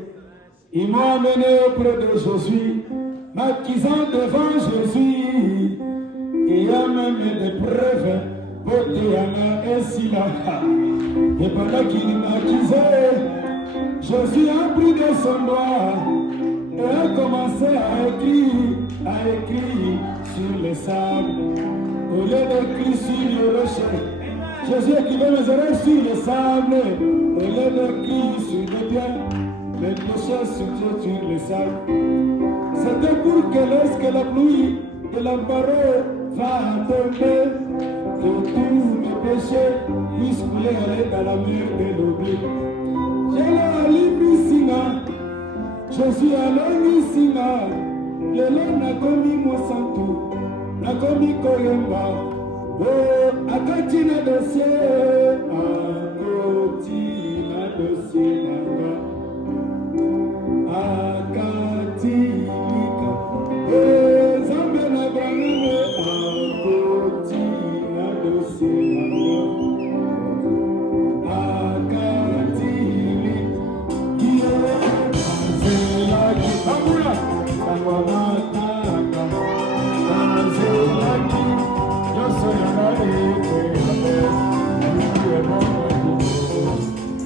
Ils m'ont amené auprès de Jésus, m'accusant devant Jésus. Il y a même des preuves, Botéana et Sila. Et pendant qu'il m'accusait, Jésus a pris de son doigt et a commencé à écrire sur le sable. Au lieu d'écrire sur le rocher, Jésus écrivait mes oreilles sur le sable. Au lieu d'écrire sur le bien, mes péchés sur le sable. C'était pour que lorsque la pluie de la parole va tomber, que tous mes péchés puissent couler aller dans la mer de l'oubli. J'ai la limite. Je suis allé ici là, lelo nakomi mosantu, nakomi koyemba, oh akati na dossier, akoti na dossier nanga, akati lika, oh zambe na branime, akoti na dossier nanga, akati lika. Amula, Sangwamataka, Tanzelaki, Yosoyanari,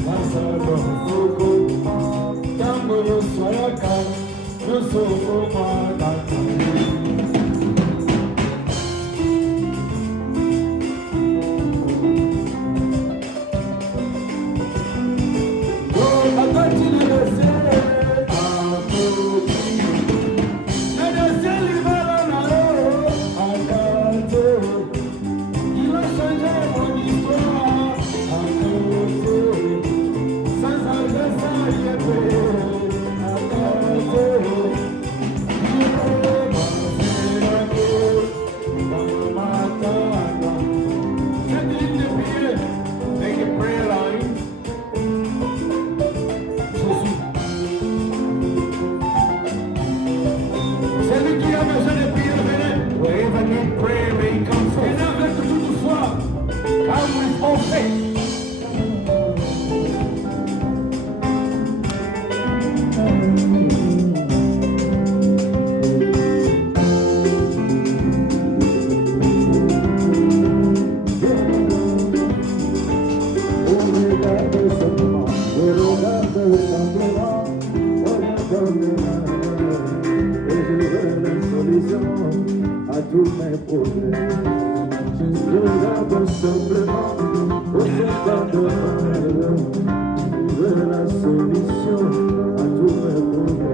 Masado Soko, Tango Yosoyaka, Yosoko Mataka. À tous mes problèmes, je regarde simplement au centre de malheur. Je veux la solution à tous mes problèmes.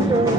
Hallelujah.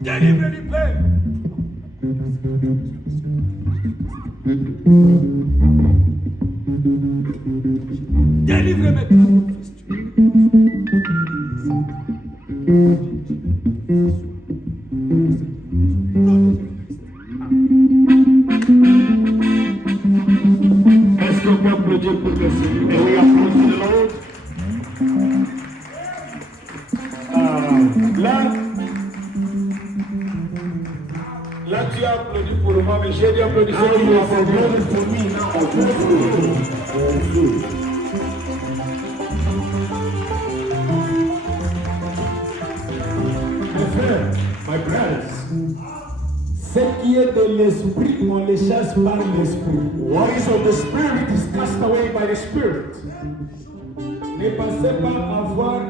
Délivre du peuple. Délivre maintenant. Est-ce qu'on peut applaudir pour le Seigneur? Et oui, applaudissez le Lord. Là, tu as applaudi pour moi, mais j'ai dit applaudissez pour moi. Mes frères, my brothers, ce qui est de l'esprit, on les chasse par l'esprit. What is of the Spirit is cast away by the Spirit. Ne pensez pas avoir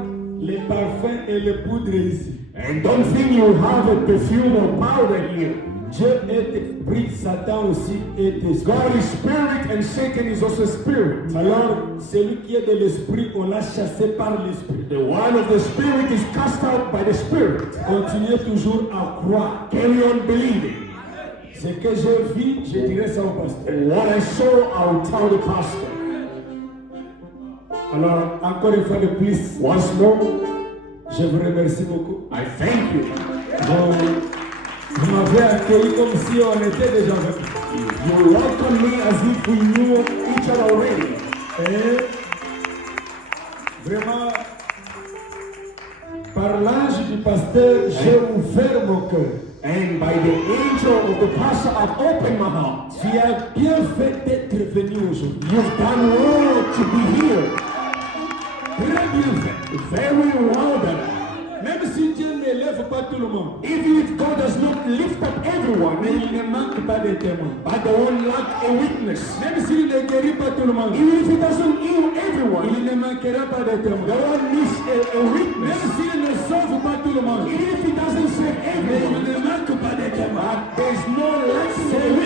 les parfums et les poudres ici. And don't think you have a perfume or powder here. Dieu est esprit, Satan aussi est esprit. God is spirit and Satan is also spirit. Alors, celui qui est de l'esprit, on l'a chassé par l'esprit. The one of the Spirit is cast out by the Spirit. Continuez toujours à croire. Carry on believing. Ce que j'ai vu, je dirais ça au pasteur. What I saw, I will tell the pastor. Alors, encore une fois de plus, Once more, je vous remercie beaucoup. I thank you. Vous m'avez accueilli comme si on était déjà avec You welcome me as if we knew each other already. Et vraiment, par l'ange du pasteur, j'ai ouvert mon cœur. And by the angel of the pastor, I've opened my heart. Tu as bien fait d'être venu aujourd'hui. You've done well to be here. Très bien fait. Very well done. Même si Dieu ne lève pas tout le monde, Even if God does not lift up everyone, mais il ne manque pas de témoins. but they won't lack a witness. Même s'il ne guérit pas tout le monde, Even if He doesn't heal everyone, il ne manquera pas de they témoins. won't miss a witness. Même s'il ne sauve pas tout le monde, Even if He doesn't save mais il everyone, ne manque pas de témoins. but there's no lack C'est in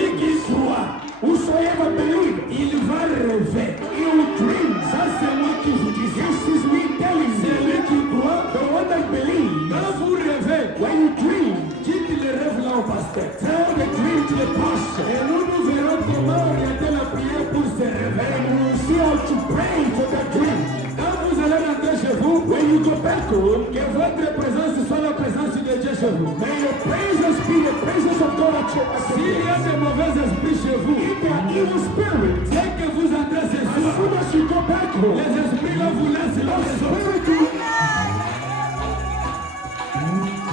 vehicle, que votre présence soit la présence de Dieu chez vous. May your presence be the presence of God at your S'il y a de mauvais esprits chez vous, If there are evil spirits, dès que vous entrez ce as soir, soon as you go back home, les esprits là vous laissent la maison.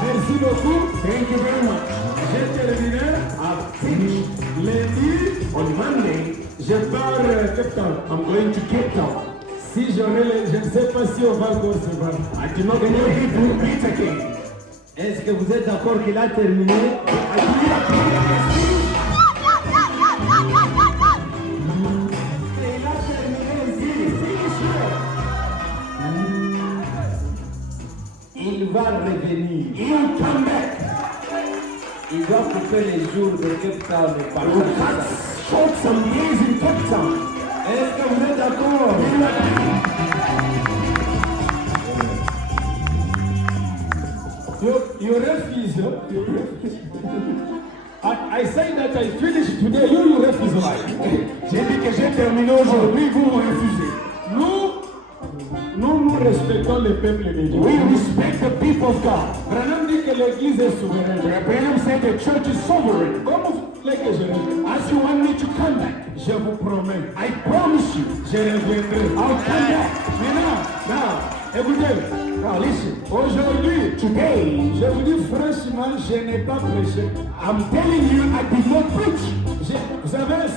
Merci beaucoup. Thank you very much. J'ai terminé. I've finished. Lundi, On Monday, je pars Cape Town. I'm going to Cape Town. Si j'aurai je ne sais pas si on va encore se voir. I do not know if we'll meet again. Est-ce que vous êtes d'accord qu'il a terminé? Il va revenir. He'll come back. Il doit couper les jours de Cape Town et We'll partir. cut short some days in Cape Town. Est-ce que vous êtes d'accord? You refuse. I say that I finished today, you refuse. J'ai dit que j'ai terminé aujourd'hui, vous me refusez. Nous respectons le peuple de Dieu. We respect the people of God. Branham dit que l'église est souveraine. Abraham said the church is sovereign. Comme vous voulez que je revienne, As you want me to come back, je vous promets, I promise you, je reviendrai. I'll come back. Maintenant, écoutez, Now listen, aujourd'hui, today, je vous dis franchement, je n'ai pas prêché. I'm telling you, I did not preach. Vous savez,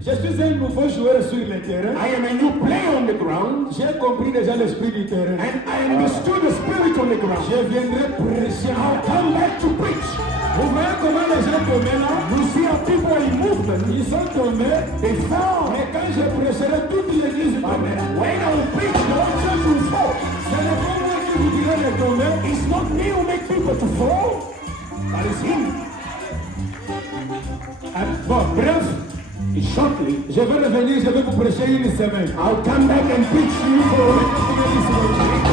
je suis un nouveau joueur sur le terrain. I am a new player on the ground, J'ai compris déjà l'esprit du terrain. and I understood the spirit on the ground. Je viendrai prêcher. I'll come back to preach. Vous voyez comment les gens tombaient là? You see how people are in movement. Ils sont tombés. They fall. Mais quand je prêcherai, toute l'église tombera. When I will preach, the whole church will fall. Ce n'est pas moi qui vous dirai de tomber. It's not me who make people to fall, but it's him. Bon, bref, Shortly, je vais revenir, je vais vous prêcher une semaine. I'll come back and preach to you for a week.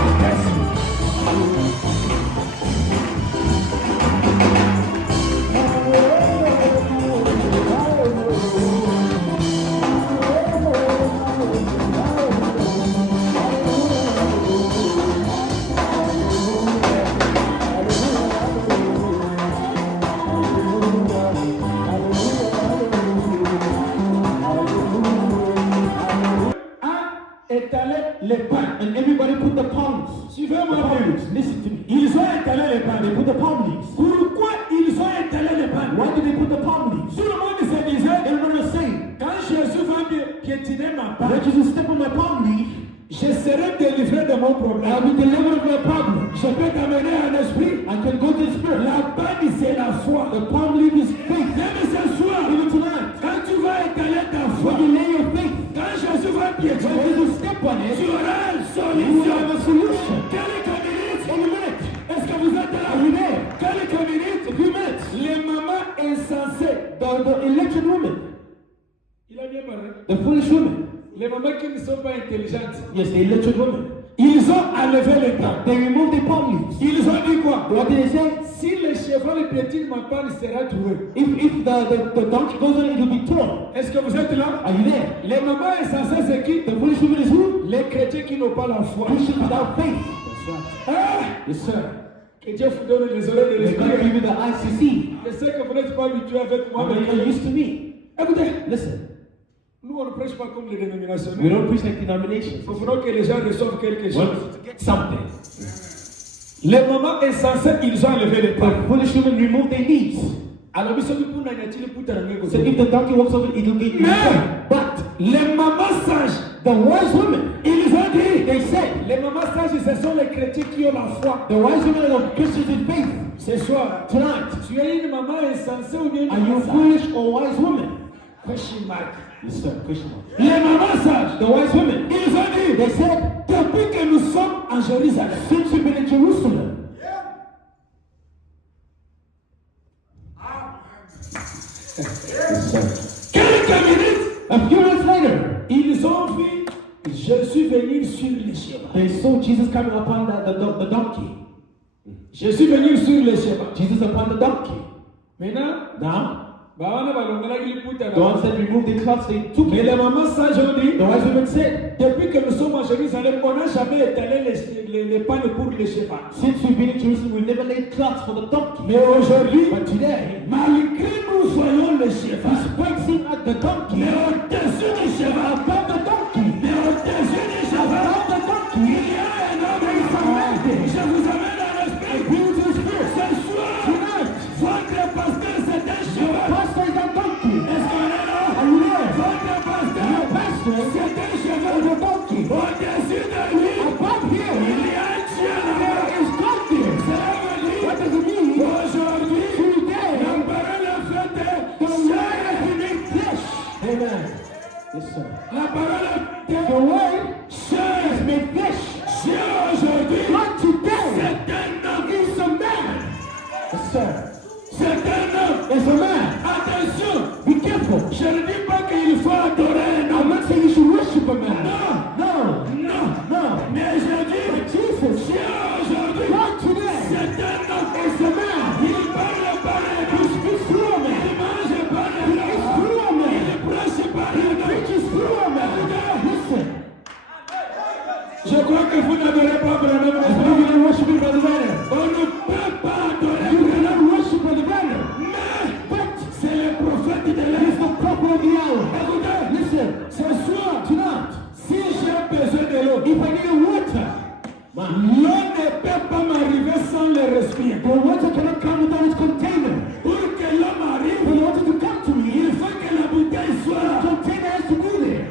Étaler les pains. And everybody put the palms. Suivez-moi The palm bien. leaves. Listen to me. Ils ont étalé les pains. They put the palm leaves. Pourquoi ils ont étalé les pains? Why did they put the palm leaves? Tout le monde se disait, Everyone was saying, quand Jésus va piétiner ma part, when Jesus step on my palm leaf, je serai délivré de mon problème. I'll be delivered of my problem. Je peux t'amener un esprit. I can go to the spirit. La bague, c'est la foi. The palm leaf is faith. Même ce soir, Even tonight, quand tu vas étaler ta foi, when you lay your faith, quand Jésus va when piétiner, Jesus step on tu it, auras une you solution. have a solution. Quelques minutes. In a minute. Est-ce que vous êtes là? Are you there? Quelques minutes. A few minutes. Les mamans insensées. The electric woman, Il a bien parlé. the foolish woman, Les mamans qui ne sont pas intelligentes. yes, the electric woman, Ils ont enlevé les temps. they removed the palm leaves. Ils ont dit quoi? What did they say? Si le cheval piétine ma part sera trouvé. If the donkey goes on, it will be torn. Est-ce que vous êtes là? Are you there? Les mamans insensées, c'est qui? The foolish woman is who? Les chrétiens qui n'ont pas la foi. Christians without faith. Ah! Yes, sir. Que Dieu vous donne les oreilles de They can't give l'esprit. you the eyes to see. Je sais que vous n'êtes pas habitués avec moi, But mais you're used to me. écoutez, Listen, nous on ne prêche pas comme les we dénominationnaires. don't preach like denominations. Il faut que les gens reçoivent quelque chose. Well, something. Les mamans insensées, ils ont enlevé les pas. The foolish woman removed their leaves. Alors, ils sont dit pour n'ayant-il pour terminer So if the donkey walks over, it will get you. Mais, But les mamans sages, the wise women, ils ont dit, they said, les mamans sages, ce sont les chrétiens qui ont la foi. the wise women are the Christians with faith. Ce soir, Tonight, tu es une maman insensée ou bien une are you maman sage? foolish or wise woman? Question mark. Yes, sir. Christian. Les mamans sages, The wise women, ils ont dit, they said, depuis que nous sommes en Jérusalem, since you've been in Jerusalem, quelques minutes, a few minutes later, ils ont vu Jésus venir sur les chevaux. they saw Jesus coming upon the donkey. Jésus venir sur les chevaux. Jesus upon the donkey. Maintenant, Now, The ones that removed the cloths, they took Mais it. les mamans sages ont dit, The wise women said, depuis que nous sommes à Jérusalem, on n'a jamais étalé les pannes pour les chevaux. since we've been in Jerusalem, we've never laid cloths for the donkey. Mais aujourd'hui, But today, malgré nous soyons les chevaux, despite seeing at the donkey, mais au-dessus du cheval, pas de donkey, mais au-dessus du cheval, pas de donkey, il y a un homme qui s'amène. Je vous amène à l'esprit. Ce soir, votre pasteur c'est un cheval. pastor is a donkey. Est-ce qu'on est là? Are you there? Votre pasteur c'est un cheval de donkey. Au-dessus de lui, Above here, il y a un Dieu là-bas. there is God there. Cela veut dire, What does it mean? aujourd'hui, Today, la parole est faite chair et flesh. amen. Yes, sir. La parole est The word chair is made flesh. Dieu aujourd'hui, God today c'est un homme. is a man. Yes, sir. C'est un homme. Is a man. Attention, Be careful. je ne dis pas qu'il faut adorer un I'm homme. not saying you should worship a man. Non, No, non, no. mais je dis, But Jesus, Dieu aujourd'hui, God today c'est un homme. is a man. Il parle par les He speaks through a man. il mange par He les speaks through a man. il prêche par He les preaches through a man. Listen, Je crois que vous n'adorez pas Branham. I believe you don't worship Brother Banner. On ne peut pas adorer You Branham. cannot worship Brother Banner. Mais But c'est le prophète de he's l'Est. the prophet of the hour. Écoutez, Listen, ce soir, tonight, si j'ai besoin de l'eau, if I need a water, l'eau ne peut pas m'arriver sans le respirer. the water cannot come without its container. Pour que l'eau For m'arrive, the water to come to me, il faut que la bouteille the soit. container has to be there.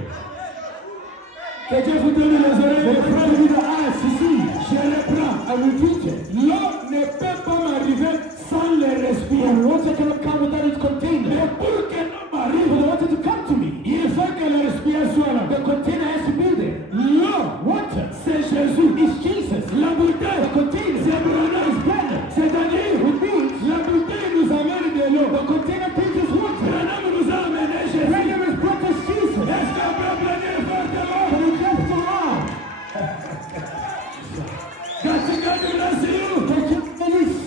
Que Dieu vous donne les oreilles The de prayer frère. with the eyes to see. Je le prends. I repeat it. L'eau ne peut pas m'arriver sans le The respirer. water cannot come without its Mais container. pour que l'eau For m'arrive, the water to come to me, il faut que le respirer soit là. the container has to be there. L'eau, Water c'est Jésus. is Jesus. La bouteille, The container c'est Branham. is Banner. C'est-à-dire, Which means la bouteille nous amène de l'eau. the container brings us water. Branham nous a amené Jésus. Banner has brought us Jesus. Est-ce qu'on peut applaudir fortement? Can we clap for all? That God bless you. That you release.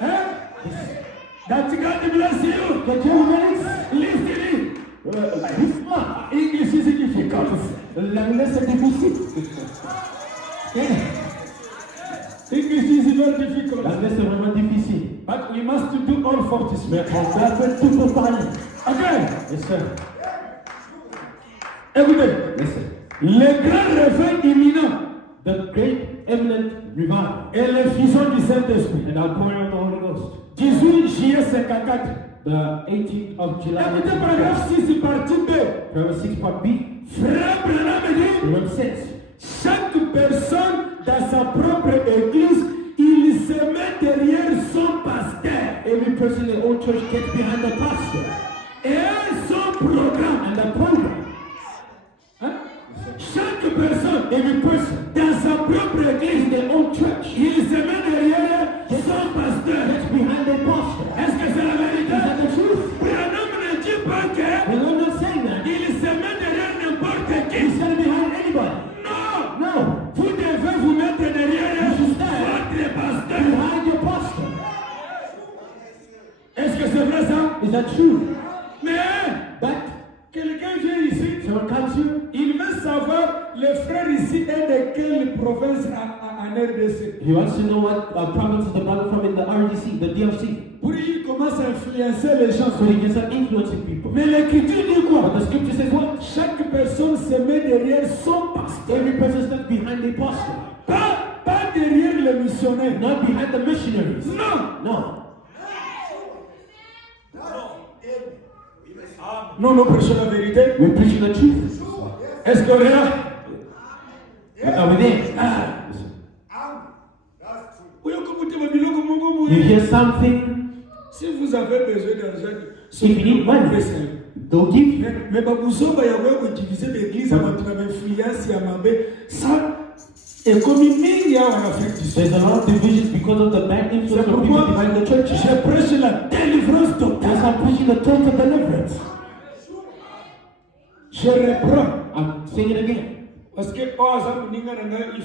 Hein? That God bless you. That you release. Listen. English is difficult. L'anglais c'est difficile. English is very difficult. L'anglais c'est vraiment difficile. But we must do all for this. Mais on doit faire tout pour parler. Okay. Yes, sir. Écoutez. Listen. Le grand réveil imminent The great eminent revival et l'effusion du Saint-Esprit. and outpouring of the Holy Ghost. 18 juillet 54. The 18th of July. Écoutez paragraphe 6 partie B. Paragraph 6 part B. Frère Branham dit, Paragraph 6. chaque personne dans sa propre église, il se met derrière son pasteur. Every person in the old church gets behind the pastor Et son programme. and the program. Hein? Chaque personne, Every person dans sa propre église, in their own church il se met derrière son pasteur. gets behind their pastor. Est-ce que c'est la vérité? Is that the truth? Branham ne dit pas que Well, I'm not saying that. il se met derrière n'importe qui. He's standing behind anybody. Non! No. Vous devez vous mettre derrière You should stand votre pasteur. behind your pastor. Est-ce que c'est vrai ça? Is that true? Mais But quelqu'un vient ici, someone comes here, il veut savoir le frère ici est de quelle province en RDC. he wants to know what province is the brother from in the RDC, the DRC. Pour il commence à influencer les gens. So he can start influencing people. Mais l'écriture dit quoi? But the scripture says what? Chaque personne se met derrière son pasteur. Every person stands behind the pastor, Pas derrière les missionnaires. not behind the missionaries. Non. No. Non, nous prêchons la vérité. We're preaching the truth. Est-ce qu'on est là? Are we there? You hear something, Si vous avez besoin d'argent, if you need money, they'll give you. mais babuzomba ya wewe utiliser l'église ama tuna influence ya mabe ça ekomi mingi ya en Afrique du Sud. There's a lot of divisions because of the bad influence of people behind the church. Je prêche la délivrance As totale. I'm preaching the total deliverance. Je reprends I'm saying it again. parce que oh ça ninga nanga il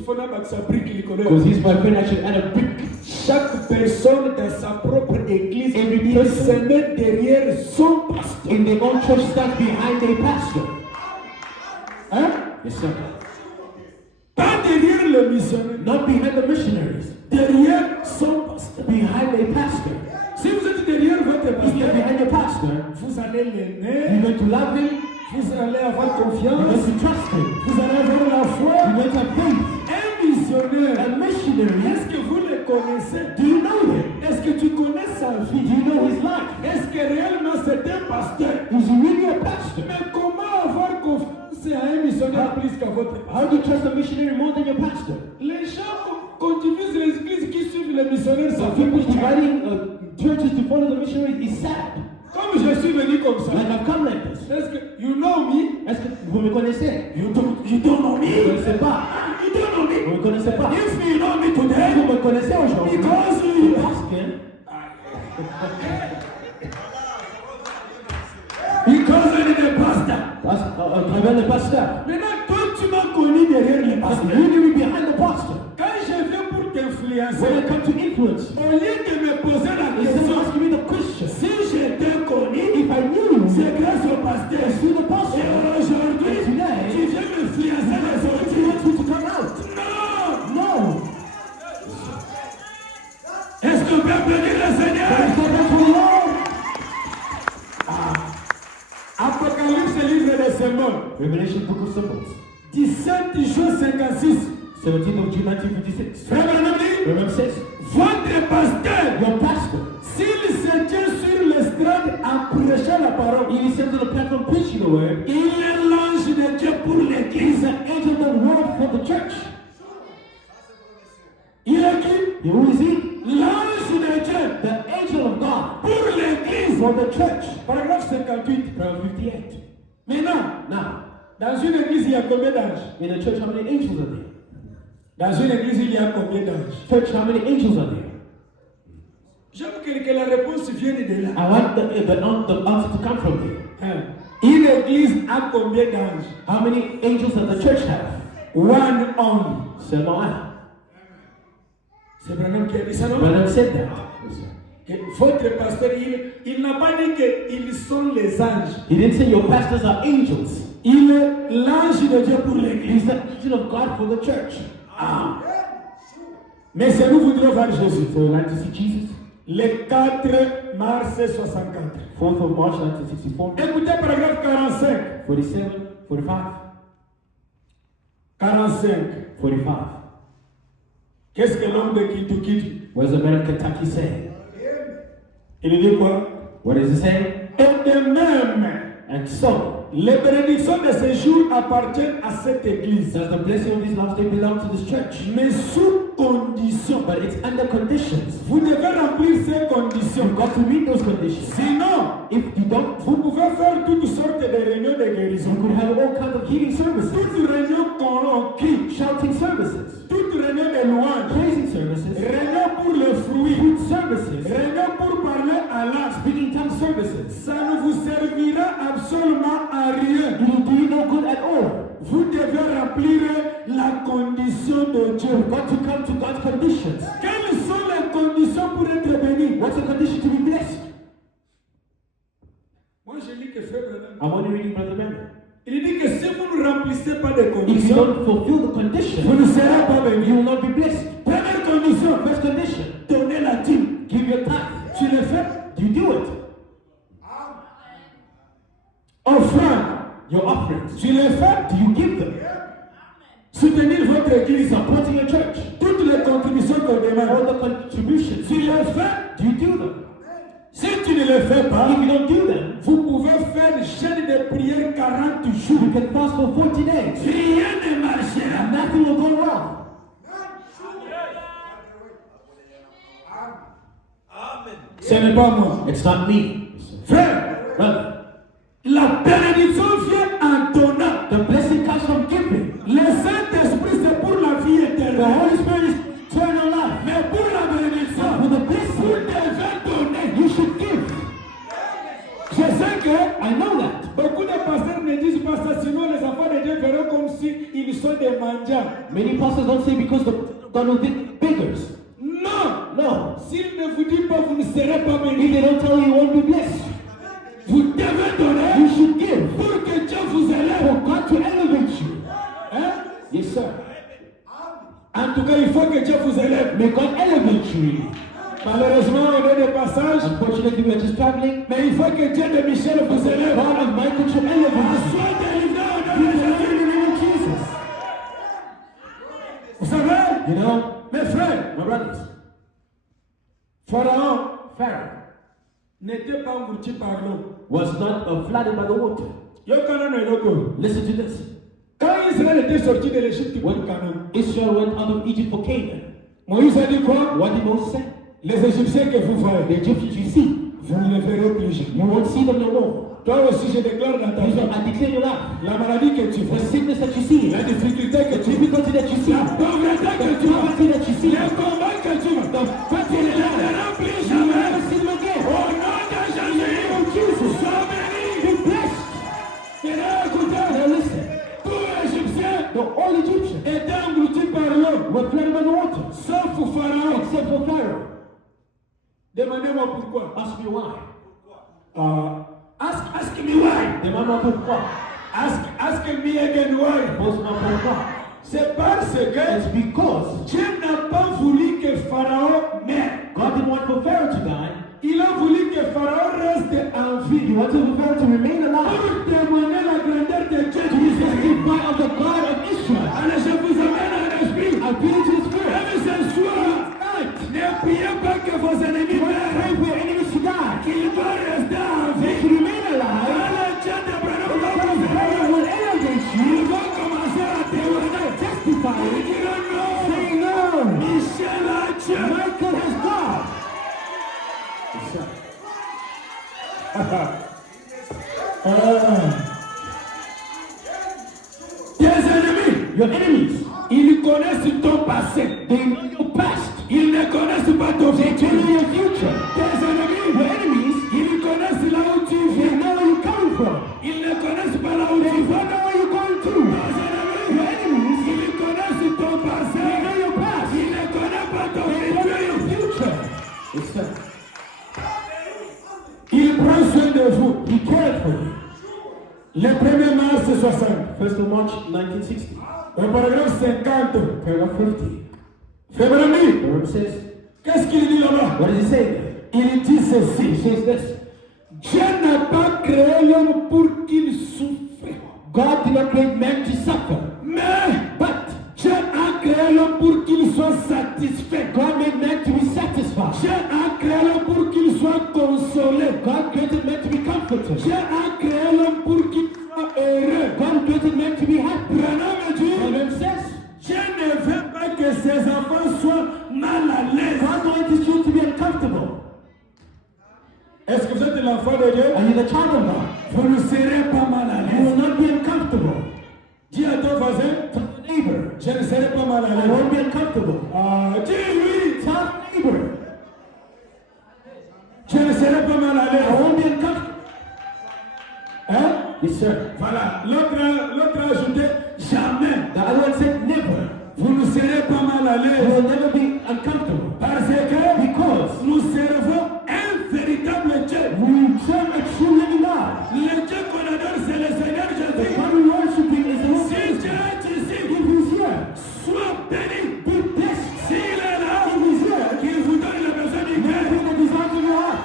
faut na baksa brique Because likolo. he's my friend, I should add a brick. Chaque personne dans sa propre église every ils person se mettent derrière son pasteur. in their own church stand behind their pastor. Hein? Yes, sir. Pas derrière le missionnaire, Not behind the missionaries, derrière son pasteur. behind their pastor. Si vous êtes derrière votre If you're pasteur, behind your pastor, vous allez l'aimer, you're going to love him, vous allez avoir you're confiance, going to trust him, vous allez avoir la foi. you're going to have faith. Un missionnaire, A missionary, est-ce que vous le connaissez? do you know him? Est-ce que tu connais sa vie? Do you know his life? Est-ce que réellement c'est un pasteur? Is he really a pastor? Mais comment avoir confiance à un missionnaire plus qu'à votre pasteur? How do you trust a missionary more than your pastor? Les gens quand ils visent les églises qui suivent les missionnaires, ça So fait people pitié. dividing churches to follow the missionaries is sad. Comme je suis venu comme ça, Like I've come like this. est-ce que you know me? Est-ce que vous me connaissez? You don't know Vous ne me. connaissez pas. You don't know Vous me. ne connaissez pas. If you know me Vous today, me connaissez aujourd'hui. because you Parce que are the pastor. à travers le pasteur. Maintenant, toi, tu m'as connu derrière le Parce que pasteur. you knew me behind the pastor. Quand je viens pour When I t'influencer, come to influence, au lieu de me poser la instead question, of asking me the question, si j'étais connu, if I knew you, c'est grâce au pasteur. it's through the Et pastor. aujourd'hui, Today, tu viens m'influencer les you autres. want me to come out. Non! No. Est-ce qu'on peut applaudir le Seigneur? Praise God for the Lord. Apocalypse, livre des symboles. Revelation Book of Symbols. 17 juin 56. 17th of June 1956. Frère Branham dit, Remember says, votre pasteur, your pastor, s'il se tient sur l'estrade à prêcher la parole, he is sent to the platform preaching the word. il est l'ange de Dieu pour He's l'église. an angel of the word for the church. Il est qui? Who is he? L'ange de Dieu The angel of God pour l'église. for the church. Paragraphe 58. Paragraph 58. Maintenant, Now, dans une église, il y a combien d'anges? in the church, how many angels are there? Dans une église, il y a combien d'anges? Church, how many angels are there? J'aime que la réponse vienne de là. I want the answer to come from there. Hein. Une église a combien d'anges? How many angels does the church have? One only. Seulement un. C'est Branham qui a dit ça, non? Branham said that. Que votre pasteur, il n'a pas dit qu'ils sont les anges. He didn't say your pastors are angels. Il est l'ange de Dieu pour He's l'église. the angel of God for the church. Ah. Mais c'est nous voudrons voir Jésus. So we'd like to see Jesus. Le 4 mars 64. 4th of March 1964. Écoutez paragraphe 45. 47, 45, 45. 45. Qu'est-ce que l'homme de Kentucky dit? What does the man of Kentucky say? Il dit quoi? What does he say? Et de même, And so, les bénédictions de ce jour appartiennent à cette église. does the blessing of this last day belong to this church? Mais sous condition. But it's under conditions. Vous devez remplir ces conditions. You've got to meet those conditions. Sinon, If you don't, vous pouvez faire toutes sortes de réunions de you guérison. could have all kinds of healing services, Toute réunion qu'on crie, shouting services, toute réunion de louanges, praising services, réunion pour le fruit, food services, réunion pour parler à l'âme. speaking tongue services. Ça ne vous servira absolument à rien. It will do you no good at all. Vous devez remplir la condition de Dieu. You've got to come to God's conditions. Quelles sont les conditions pour être béni? What's the condition to be blessed? Moi, je lis que frère Branham, I'm only reading Brother Branham. il dit que si vous ne remplissez pas des If you conditions, don't fulfill the vous condition, ne serez pas béni. you will not be blessed. Première condition, First condition, donnez la dîme. give your tithe. Tu le fais? Do you do it? Offrande. Your offerings. Tu le fais? Do you give them? Soutenir votre église. Supporting your church. Toutes les contributions qu'on All demande. the contributions. Tu le fais? Do you do them? Si tu ne le fais pas, If you don't do them, vous pouvez faire jeûne de prière 40 jours. you can fast for 40 days. Rien ne marchera. Nothing will go wrong. Ce n'est pas moi. It's not me. Frère, Brother, la bénédiction vient en donnant. the blessing comes from giving. Le Saint-Esprit, c'est pour la vie The éternelle. Holy Spirit is eternal life. Mais pour la bénédiction, For the vous blessing, devez donner. you should give. Je sais que I know that. beaucoup de pasteurs ne disent pas ça, sinon les enfants de Dieu verront comme si ils sont des mendiants. Many pastors don't say because God will be beggars. Non! No. S'il ne vous dit pas, vous ne serez pas If bénis. they don't En tout cas, il faut que Dieu vous élève. May God elevate you. Malheureusement, on est de passage. Unfortunately, we are just traveling. Mais il faut que Dieu de Michel vous élève. God of Michael should elevate you. Sois délivré au nom You de will Jésus. in the name of Jesus. Vous savez, You know, mes frères, my brothers, Pharaon n'était pas englouti par l'eau. was not flooded by the water. Listen to this. Quand Israël était sorti de l'Égypte pour Canaan, Israel went out of Egypt for Canaan. Moïse a dit quoi? What did Moses say? Les Égyptiens que vous voyez, The Egyptians you see, vous ne les verrez plus jamais. you won't see them no more. Toi aussi, je déclare dans ta You vie, know, I declare your life. la maladie que tu The vois, sickness that you see, la difficulté que the tu vois, difficulty that you see, la pauvreté que the tu vois, poverty that you see, les combats que tu vois, tu ne les verras plus you will jamais. never see them again. Au nom de Jésus, sois béni. Be blessed. Écoutez, Now listen. tous les Égyptiens The all Egyptians étaient engloutis par l'eau, were flooded by the water, sauf Pharaon. except for Pharaoh. Demandez-moi pourquoi. Ask me why. Ask me why. Demande-moi pourquoi. Ask me again why. Pose-moi pourquoi. C'est parce que It's because Dieu n'a pas voulu que Pharaon meure. God didn't want for Pharaoh to die. Il a voulu que Pharaon reste en vie. He wanted for Pharaoh to remain alive. Pour témoigner la grandeur de Dieu To d'Israël. testify of the God of Israel. Alors je vous amène en esprit. I pray to his spirit. Même ce soir, ne priez pas que vos ennemis meurent. Pray for your enemies to die. Qu'ils doivent rester en They vie. should remain alive. Alors Dieu de Branham va God vous will aider. elevate you. Ils vont commencer à témoigner. Testify. Ils diront non. Say no. Michel a Dieu. Michael has God. Tes ennemis, Your enemies, ils connaissent ton passé. they know your past. Ils ne connaissent pas ton They futur. know your future. Tes ennemis, Your enemies, ils connaissent là où tu they viens. know where you're coming from. Ils ne connaissent pas là où They tu don't vas. know where you're going to. Tes Your ennemis, enemies, ils connaissent ton passé. they know your past. Ils ne connaissent pas ton They know your futur. future. Yes, sir. Il prend soin de vous. He cared for you. Le 1er mars 60, 1st of March 1960, au paragraphe 50, paragraph 50. février, The word says, qu'est-ce qu'il dit là-bas? what does he say there? Il dit He ceci. says this. Dieu n'a pas créé l'homme pour qu'il souffre. God did not create man to suffer, But Dieu a créé l'homme pour qu'il soit satisfait. God made man to be satisfied. Dieu a créé l'homme pour qu'il soit consolé. God created man to be comforted. Dieu a créé l'homme pour qu'il soit heureux. God created man to be happy. Branham The dit, Bible says, Dieu ne veut pas que ses enfants soient mal à l'aise. God wants his children to be uncomfortable. Est-ce que vous êtes l'enfant de Dieu? Are you the child of God? Vous ne serez pas mal à You will l'aise. not be uncomfortable. Dis à ton voisin, Tell the neighbor, je ne serai pas mal à I l'aise. won't be uncomfortable. Dis-lui, Tell the neighbor, je ne serai pas mal à I l'aise. won't be uncomfortable. Hein? Yes, sir. Voilà. L'autre a ajouté, jamais. The other one said, never. Vous ne serez pas mal à You l'aise. will never be uncomfortable. Parce que Because nous servons un véritable Dieu. we serve a true living God. Le Dieu qu'on adore, c'est le Seigneur The Jésus. God we worship is the Lord Si Jesus. Dieu est ici, If he's here, sois béni. be blessed. S'il est là, If he's here, qu'il vous donne le besoin du cœur. everything that desires of your heart.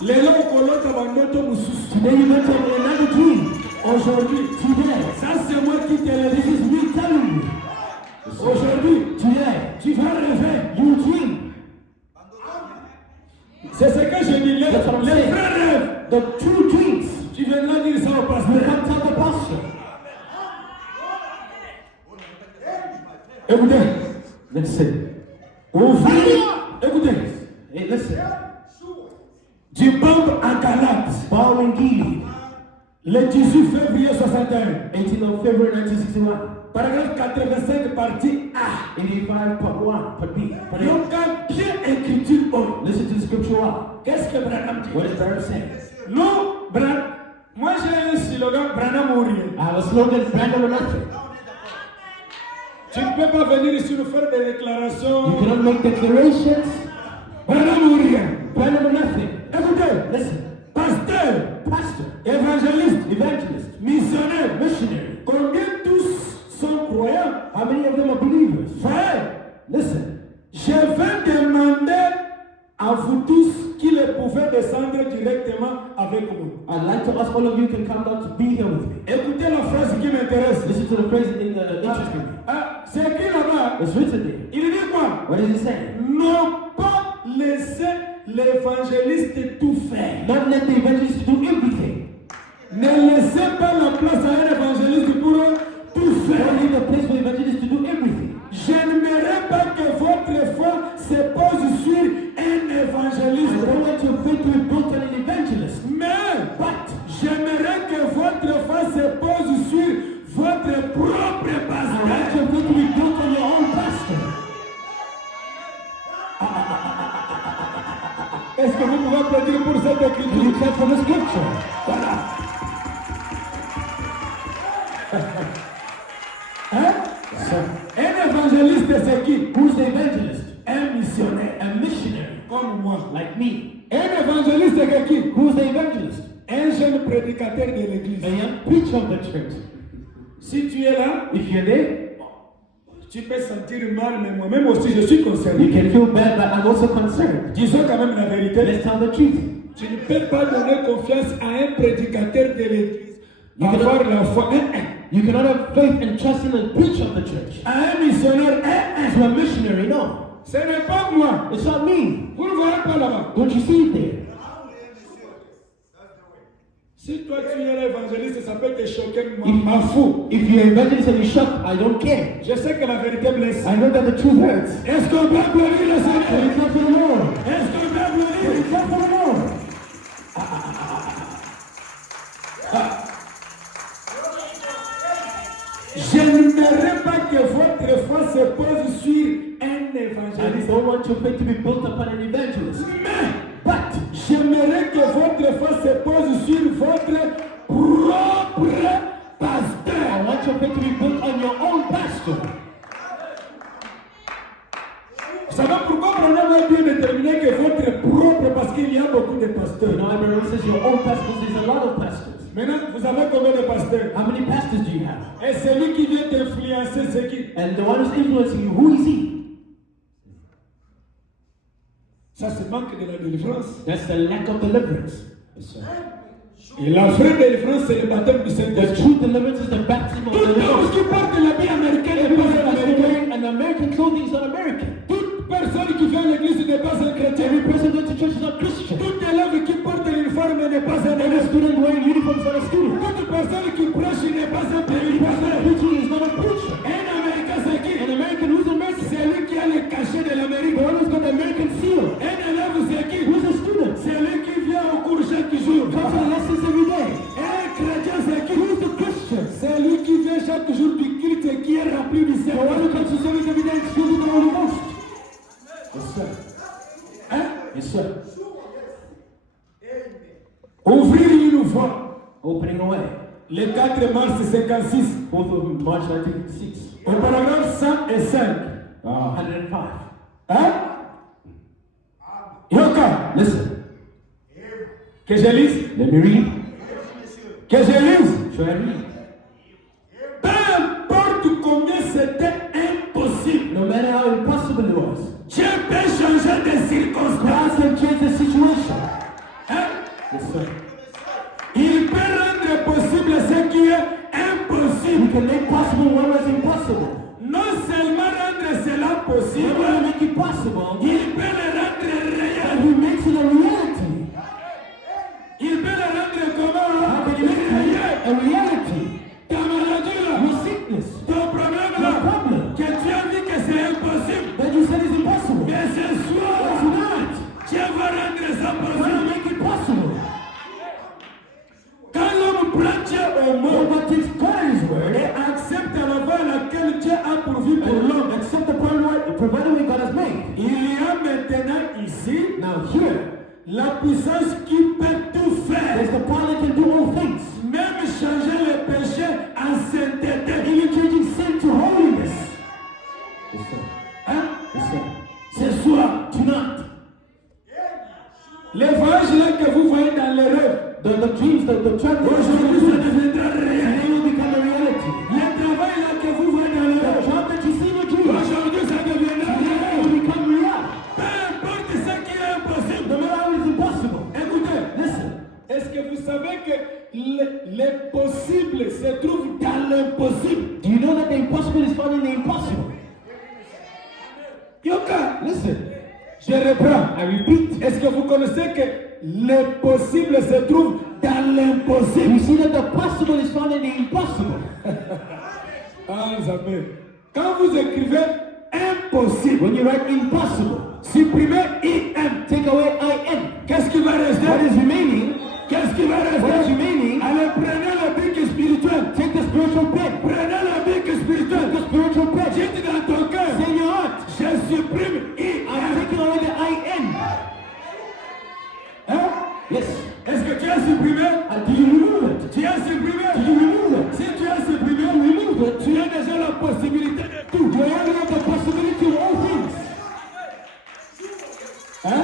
Lelo kolota bandoto mususu. Today you got another dream. Aujourd'hui, Today, ça c'est moi qui te le this dis. is me telling you. Aujourd'hui, Today, tu vas rêver. you dream. C'est ce que je dis. Les That's what I'm vrais saying. rêves. The true dreams. Tu viendras dire ça au You pasteur. come tell the pastor. Écoutez. Listen. Ouvrez. Écoutez. Hey, listen. Du bombe en Galate. Baldwin Geely, Le 18 février 61. 18th of February 1961. Paragraphe 85, partie A. 85 part 1, part B. Part A. Donc, quand bien écriture haut. Listen to the scripture out. Qu'est-ce que Branham dit? What is Barry saying? Non, moi j'ai un slogan, Branham ou rien. I have a slogan, Brandon or nothing. Tu ne peux pas venir ici nous faire des You déclarations. cannot make declarations, Branham ou rien. Brandon or nothing. Écoutez, Listen, pasteur, pastor, évangéliste, evangelist, missionnaire, missionary. combien tous directement avec moi. I'd like to ask all of you can come down to be here with me. Écoutez la phrase qui m'intéresse. Listen to the phrase in the interesting. C'est écrit là-bas. It's written there. Il dit quoi? What does it say? Ne pas laisser l'évangéliste tout faire. Not let the evangelist do everything. Ne laissez pas la place à un évangéliste pour tout faire. Don't leave a place for the evangelist to do everything. Je n'aimerais pas que votre foi se pose sur un I évangéliste. don't want your faith to be built on an evangelist. But j'aimerais que votre foi se pose sur votre propre I want pasteur. your faith to be built on your own pastor. Est-ce que vous pouvez applaudir pour cette Do you écriture? clap for the scripture? Voilà. Hein? Un évangéliste, c'est qui? Who's the evangelist? Un missionnaire. A missionary, Comme moi. like me. Un évangéliste, c'est qui? Who's the evangelist? Un jeune prédicateur de l'église. A young preacher of the church. Si tu es là, If you're there, tu peux sentir mal, mais moi-même aussi, je suis concerné. you can feel bad, but I'm also concerned. Disons quand même la vérité. Let's tell the truth. Tu ne peux pas donner confiance à un prédicateur de l'église. Avoir la foi. You cannot have faith and trust in the preacher of the church. À un missionnaire. To a missionary, no. Ce n'est pas moi. It's not me. Vous ne voyez pas là-bas. Don't you see it there? Si toi tu es l'évangéliste, ça peut te choquer, m'en fous. If you're evangelist and you're shocked, I don't care. Je sais que la vérité blesse. I know that the truth hurts. Est-ce qu'on peut applaudir le Can Seigneur? you clap for the Lord? Est-ce qu'on peut Can you applaudir? clap for the Lord? Je n'aimerais pas que votre foi se pose sur un I évangéliste. don't want your faith to be built upon an evangelist. But j'aimerais que votre foi se pose sur votre propre pasteur. I want your faith to be built on your own pastor. Vous savez pourquoi Branham a bien déterminé que votre propre, parce qu'il y a beaucoup de You pasteurs. know, everyone says your own pastor, there's a lot of pastors. Maintenant, vous avez combien de pasteurs? How many pastors do you have? Et celui qui vient t'influencer, c'est qui? And the one who's influencing you, who is he? Ça, c'est manque de la délivrance. That's the lack of deliverance. Et la vraie délivrance, c'est le baptême du The Saint-Esprit. true deliverance is the baptism of Tout the homme Lord. qui porte l'habit américain n'est Everyone pas un that's Américain. wearing an American clothing is not American. Toute personne qui vient à l'église n'est pas un chrétien. Every person going to church is not Christian. Tout élève qui porte l'uniforme n'est pas un Every élève. student wearing uniform is not a student. Toute personne qui prêche n'est pas un Every person prédicateur. preaching is not a preacher. Un Américain, c'est qui? An American, who's American? C'est lui qui a le cachet de l'Amérique. The one who's got the American seal. Un élève, c'est qui? Who's a student? C'est lui qui vient au cours chaque jour. Comes to the lessons every day. Un chrétien, c'est qui? Who's the Christian? C'est lui qui vient chaque jour du culte et qui est rempli du The one who Saint-Esprit. comes to service every day is filled with the Holy Ghost. Yes, sir. Hein? Yes, sir. Ouvrir une voie. Opening a way. Le 4 mars 56, 4th of March 1956. au paragraphe 105. 105. Hein? Yoka, Listen. que je lise. Let me read. Que je lise. Shall I read? Peu importe combien c'était impossible, No matter how impossible it was, Dieu peut changer de circonstances. God can change the situation. Hein? Yes, sir. Il peut rendre possible ce qui est impossible. He can make possible what was impossible. Non seulement rendre cela He possible, will make it possible, il peut le rendre and réel. He makes it a reality. Il peut le rendre comment? How can He make Réel. it a reality? Ta maladie là, Your sickness, ton problème your là, problem, que tu as dit que c'est impossible. that you said is impossible. Mais ce soir, Tonight, Dieu va rendre ça God will possible. make it possible. Quand l'homme prend Dieu au mot God takes God at His word, et accepte la voie à laquelle Dieu a pourvu pour l'homme, and accept the provided way God has made. il y a maintenant ici Now here, la puissance qui peut tout faire, there's the power that can do all things. même changer le péché en sainteté. Even changing sin to holiness. Yes, sir. Hein? Yes, sir. Ce soir, Tonight, les voyages là que vous voyez dans les rêves, the dreams, the travel, aujourd'hui ça deviendra réel. they will become a reality. Le travail là que vous voyez dans les The rêves, job that you see in your dreams, aujourd'hui ça deviendra they réel. will become real. Peu importe ce qui est impossible. No matter how it's impossible. Écoutez, Listen, Est-ce que vous savez que les possibles se trouvent dans l'impossible? Do you know that the impossible is found in the impossible? Yoka, Listen, je reprends. I repeat. Est-ce que vous connaissez que l'impossible se trouve dans l'impossible? You see that the possible is found in the impossible. Ah, Zambé. Quand vous écrivez impossible, When you write impossible, supprimez IM. take away IN. Qu'est-ce qui va rester? What is remaining? Qu'est-ce qui va What is rester? remaining? Allez, prenez la bique spirituelle. Take the spiritual pen. Prenez la bique spirituelle. The spiritual pen. Dites dans ton cœur, Say in your heart, je supprime I'm IM. taking away the IN. Hein? Yes. Est-ce que tu as supprimé? Do you remove it? Tu as supprimé? Do you remove it? Si tu as supprimé, Remove it. tu as déjà la possibilité de tout. You already have the possibility of all things. Hein?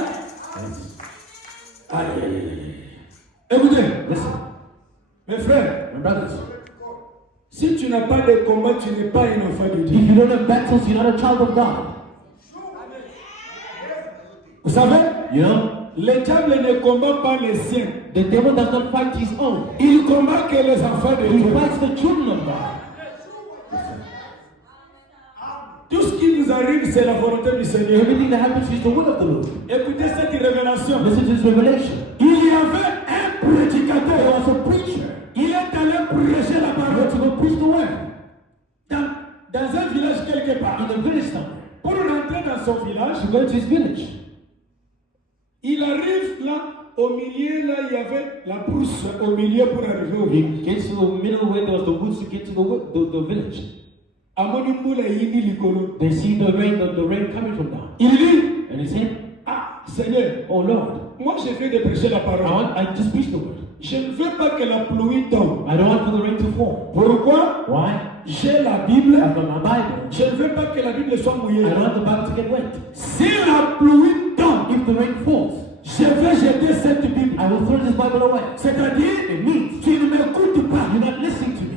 Aïe. Écoutez, Listen, mes frères, my brothers, si tu n'as pas de combat, tu n'es pas un enfant de Dieu. if you don't have battles, you're not a child of God. Vous savez, You know, le diable ne combat pas les siens. the devil does not fight his own. Il combat que les enfants de He Dieu. fights the children of God. Tout ce qui vous arrive, c'est la volonté du Seigneur. Everything that happens is the will of the Lord. Écoutez cette révélation. Listen to this revelation. Il y avait un There prédicateur. was a preacher. Il est allé prêcher la He parole went to go preach the word dans un village quelque part. in a village somewhere. Pour rentrer dans son village, To go to his village. il arrive là, au milieu, là, il y avait la brousse au milieu pour arriver au village. He gets to the middle where there was the woods to get to the village. Amoni Moula Yini Likolo. They see the rain coming from down. Il dit, And he said, ah, Seigneur, oh Lord, moi je viens de prêcher la parole. I just preach the word. Je ne veux pas que la pluie tombe. I don't want for the rain to fall. Pourquoi? Why? J'ai la Bible. I've got my Bible. Je ne veux pas que la Bible soit mouillée. I don't want the Bible to get wet. Si la pluie tombe, If the rain falls, je vais jeter cette Bible. I will throw this Bible away. C'est-à-dire, It means tu ne m'écoutes pas. you're not listening to me.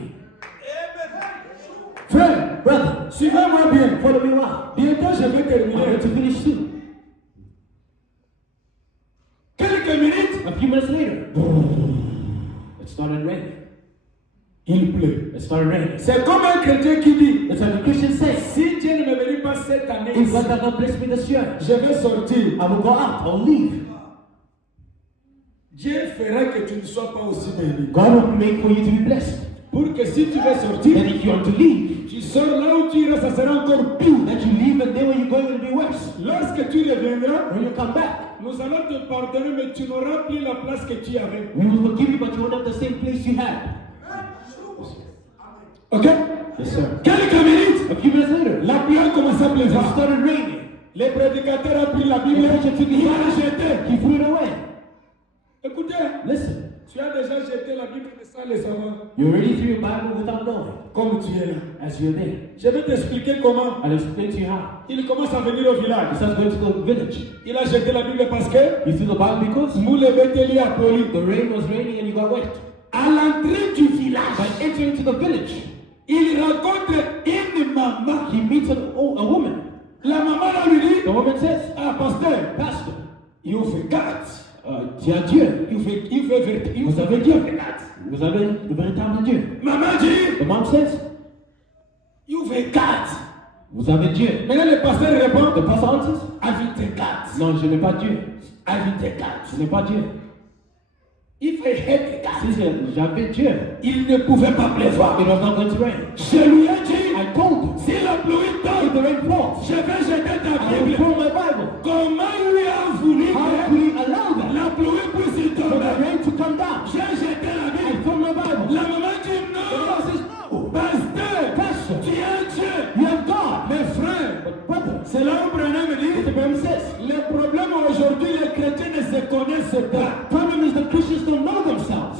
Frère, Brother, suivez-moi bien. follow me well. Bientôt je vais I'm terminer. going to finish soon. Quelques minutes, A few minutes later, it started raining. il pleut. It started raining. C'est comme un chrétien qui dit, That's what the Christian says. si Dieu ne me bénit pas cette année, If God does not bless me this year, je vais sortir. I will go out. I'll leave. Dieu fera que tu ne sois pas aussi béni. God will make for you to be blessed. Pour que si tu veux Then sortir, if you are to leave, tu sors là où tu iras, ça sera encore pire. that you leave and then when you go, it will be worse. Lorsque tu reviendras, When you come back, nous allons te pardonner, mais tu n'auras plus la place que tu avais. we will forgive you, but you won't have the same place you had. Ok? Yes, sir. Quelques minutes, A few minutes later, la pluie a commencé à it pleuvoir. started raining. Le prédicateur a pris la Bible, il a jeté. He threw it away. Écoutez, Listen, tu as déjà jeté la Bible sans le savoir, you already threw your Bible without knowing, comme tu es là. as you're there. Je vais t'expliquer comment. I'll explain to you how. Il commence à venir au He village. starts going to the village. Il a jeté la Bible parce que You threw the Bible because Moule Betheli a poli. the rain was raining and you got wet. À l'entrée du village, By entering into the village, il rencontre une maman. he meets a woman. La maman là lui dit, The woman says, ah pasteur, Pastor, il fait 4. tu as Dieu. Il fait Vous avez Dieu. Vous avez le véritable Dieu. Maman dit, The mom says, il fait 4. vous avez Dieu. Maintenant le pasteur répond, The pastor answers, invite 4. non, je n'ai pas Dieu. Invite 4. Je n'ai pas Dieu. Il fait 4. Si j'avais Dieu, Il ne pouvait pas pleuvoir. it was not going to rain. Je lui ai dit, I told him, si la pluie if tombe, the rain falls, je vais jeter ta I will Bible. throw my Bible. Comment lui a voulu How que could he allow that? la pluie puisse For the tomber? rain to come down. J'ai jeté la I Bible. throw my Bible. La maman dit The non. mom says, no. Pasteur, Pastor, tu es Dieu. you have God. Mes frères, But brother, c'est là où Branham what dit, the Bible says, le problème aujourd'hui, les chrétiens ne se connaissent pas. problem is the Christians don't know themselves.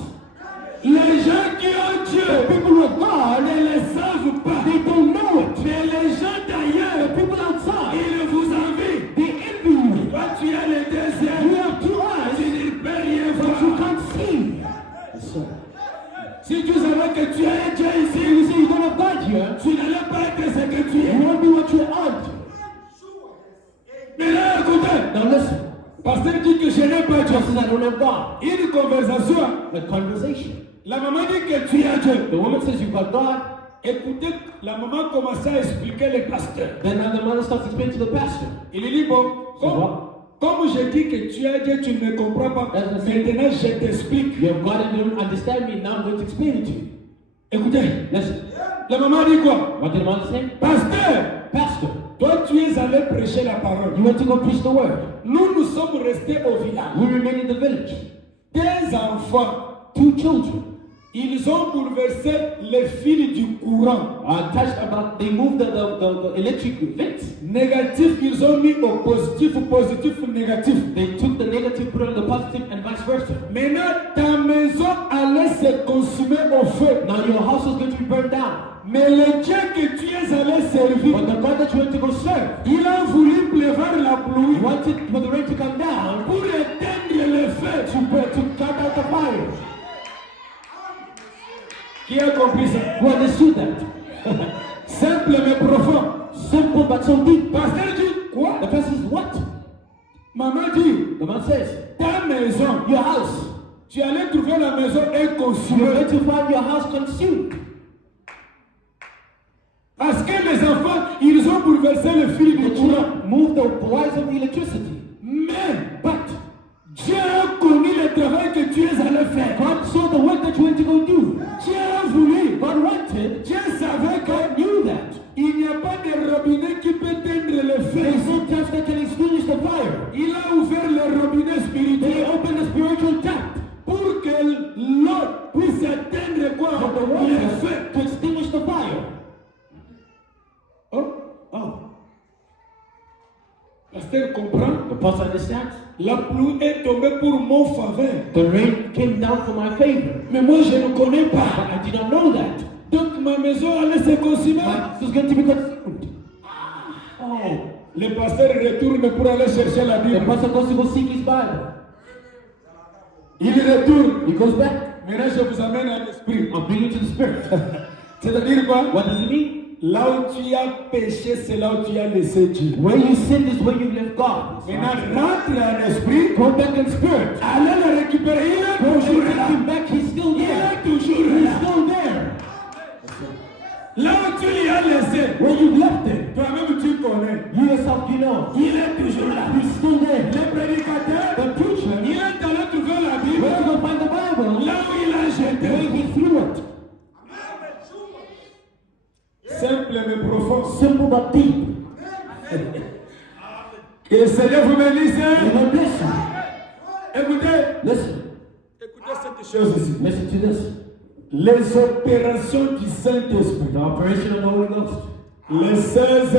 Les gens qui ont The Dieu people who have God, ne le savent pas. they don't know it. Mais les gens The d'ailleurs, people outside, ils vous envient. they envy you. Toi, tu as les deux You yeux. have two eyes, Tu ne peux rien but you voir. can't see. Yes, sir. Si tu savais que tu as Dieu You ici, say you don't have God here, tu n'allais pas être ce que tu you es. won't be what you are. Mais là, écoutez, Now listen, Pasteur dit que je n'ai pas Dieu. Just as I don't have God. Une conversation. A conversation. La maman dit que tu as Dieu. The woman says you've got God. Écoutez, la maman commençait à expliquer le pasteur. Then the mother starts explaining to the pastor. Il lui dit, bon, comme je dis que tu as Dieu, tu ne comprends pas. Maintenant, je t'explique. You have God and you don't understand me. Now I'm going to explain it to you. Écoutez, Listen. la maman dit quoi? What did the mother say? Pasteur, toi tu es allé prêcher la parole. You went to go preach the word. Nous sommes restés au village. We remain in the village. Des enfants, 2 children. Ils ont bouleversé les fils du courant. They moved the electric fence. Négatif, ils ont mis au positif, positif, négatif. They took the negative, put on the positive, and vice versa. Maintenant, ta maison allait se consumer au feu. Now your house is going to be burned down. Mais le Dieu que tu es allé servir, But the God that you went to go serve, il a voulu pleuvoir la pluie He wanted for the rain to come down pour éteindre le feu. to cut out the fire. Qui a compris ça? Who understood that? Simple mais profond. Simple but so deep. Pasteur dit quoi? The person says, what? Maman dit, The man says, ta maison, your house. tu allais trouver la maison You're inconsumée. going to find your house consumed. Parce que les enfants, ils ont bouleversé le fil du The courant. children moved the wires of the electricity. But Dieu a connu le travail que tu es allé faire. God saw the work that you went to go do. Dieu a voulu. God wanted. Dieu savait God que knew that. il n'y a pas de robinet qui peut éteindre le feu. There is no tap that can extinguish the fire. Il a ouvert le robinet They spirituel opened the spiritual tap pour que l'eau puisse éteindre quoi? for the Le water feu. to extinguish the fire. Oh. Pasteur comprend? The pastor understands. La pluie est tombée pour mon faveur. The rain came down for my favor. Mais moi je ne connais But pas. I did not know that. Donc ma maison allait se consumer. My house is going to be consumed. Oh. Le pasteur retourne pour aller chercher la The Bible. pastor goes to go seek his Bible. Il retourne. He goes back. Maintenant je vous amène à l'esprit. I'm bringing to the spirit. C'est-à-dire quoi? What does it mean? Là où tu as péché, c'est là où tu as laissé Dieu. Where you sinned is where you left God. Maintenant, rentre en esprit. Go back in spirit. Allez le récupérer. Il est Go toujours take là. him back. He's still Il there. est toujours He's là. still there. Là où tu l'y as laissé. Where you left it. Toi-même tu connais. You yourself, you know. Il est toujours là. He's still there. Le prédicateur, The preacher, il est allé trouver la Bible. where to go find the Bible? Là où il a Where jeté. he threw it. Simple mais profond. Simple but deep. Que le Seigneur vous bénisse. And God bless you. Écoutez. Listen. Écoutez cette chose ici. Listen to this. Les opérations du Saint-Esprit. The operation of the Holy Ghost. Le 16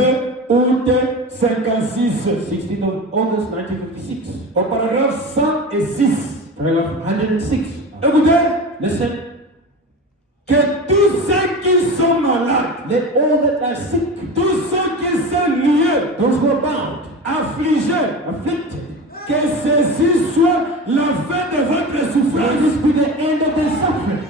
août 56. 16th of August 1956. Au paragraphe 106. Paragraph 106. Écoutez. Listen. Que tous ceux qui sont malades, Let all that are sick, tous ceux qui sont liés, those who are bound, affligés, afflicted, que ceci soit la fin de votre let souffrance. this be the end of their suffering.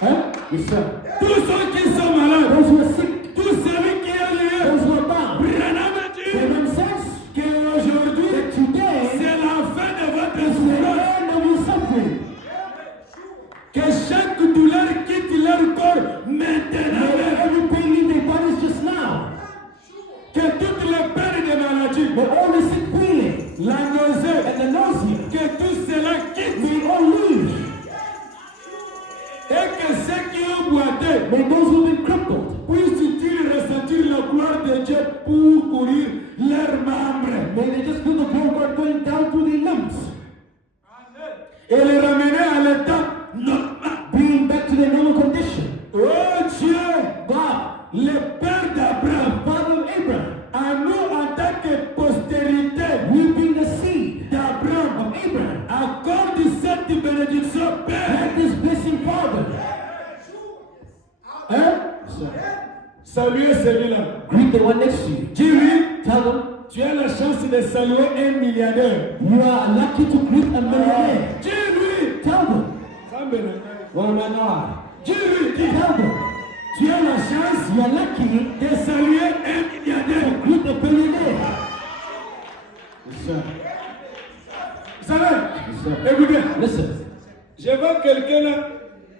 Hein? Yes, sir. Tous ceux qui sont malades, Those who are sick, tous ceux qui sont liés, those who are bound, Branham a dit Abraham says qu'aujourd'hui, that today c'est la fin de votre is the souffrance. end of your suffering. Que chaque douleur quitte leur corps maintenant. Let every pain leave their bodies just now. Que toutes les peines de maladie, Let all the sick feeling la nausée, and the nausea, que tout cela quitte. may all leave. Et que ceux qui ont boité May those who have been crippled, puissent-ils ressentir la gloire de Dieu pour courir leurs membres may they just feel the glory of God going down through their limbs, et les ramener à l'état normal. bringing back to their normal condition. Oh Dieu, God, le Père d'Abraham, Father of Abraham, à nous en tant que postérité we bring the seed d'Abraham, of Abraham. accorde cette bénédiction, Père. Let this blessing, Father. Hein? Saluez celui-là. Greet the one next to you. Dis-lui, Tell them tu as la chance de saluer un milliardaire. you are lucky to greet a millionaire. Dis-lui, Tell them. oh my God. Dis-lui, dis, Tell them tu as la chance you are lucky de saluer un milliardaire. to greet a billionaire. Yes, sir. Écoutez, Listen. je vois quelqu'un là,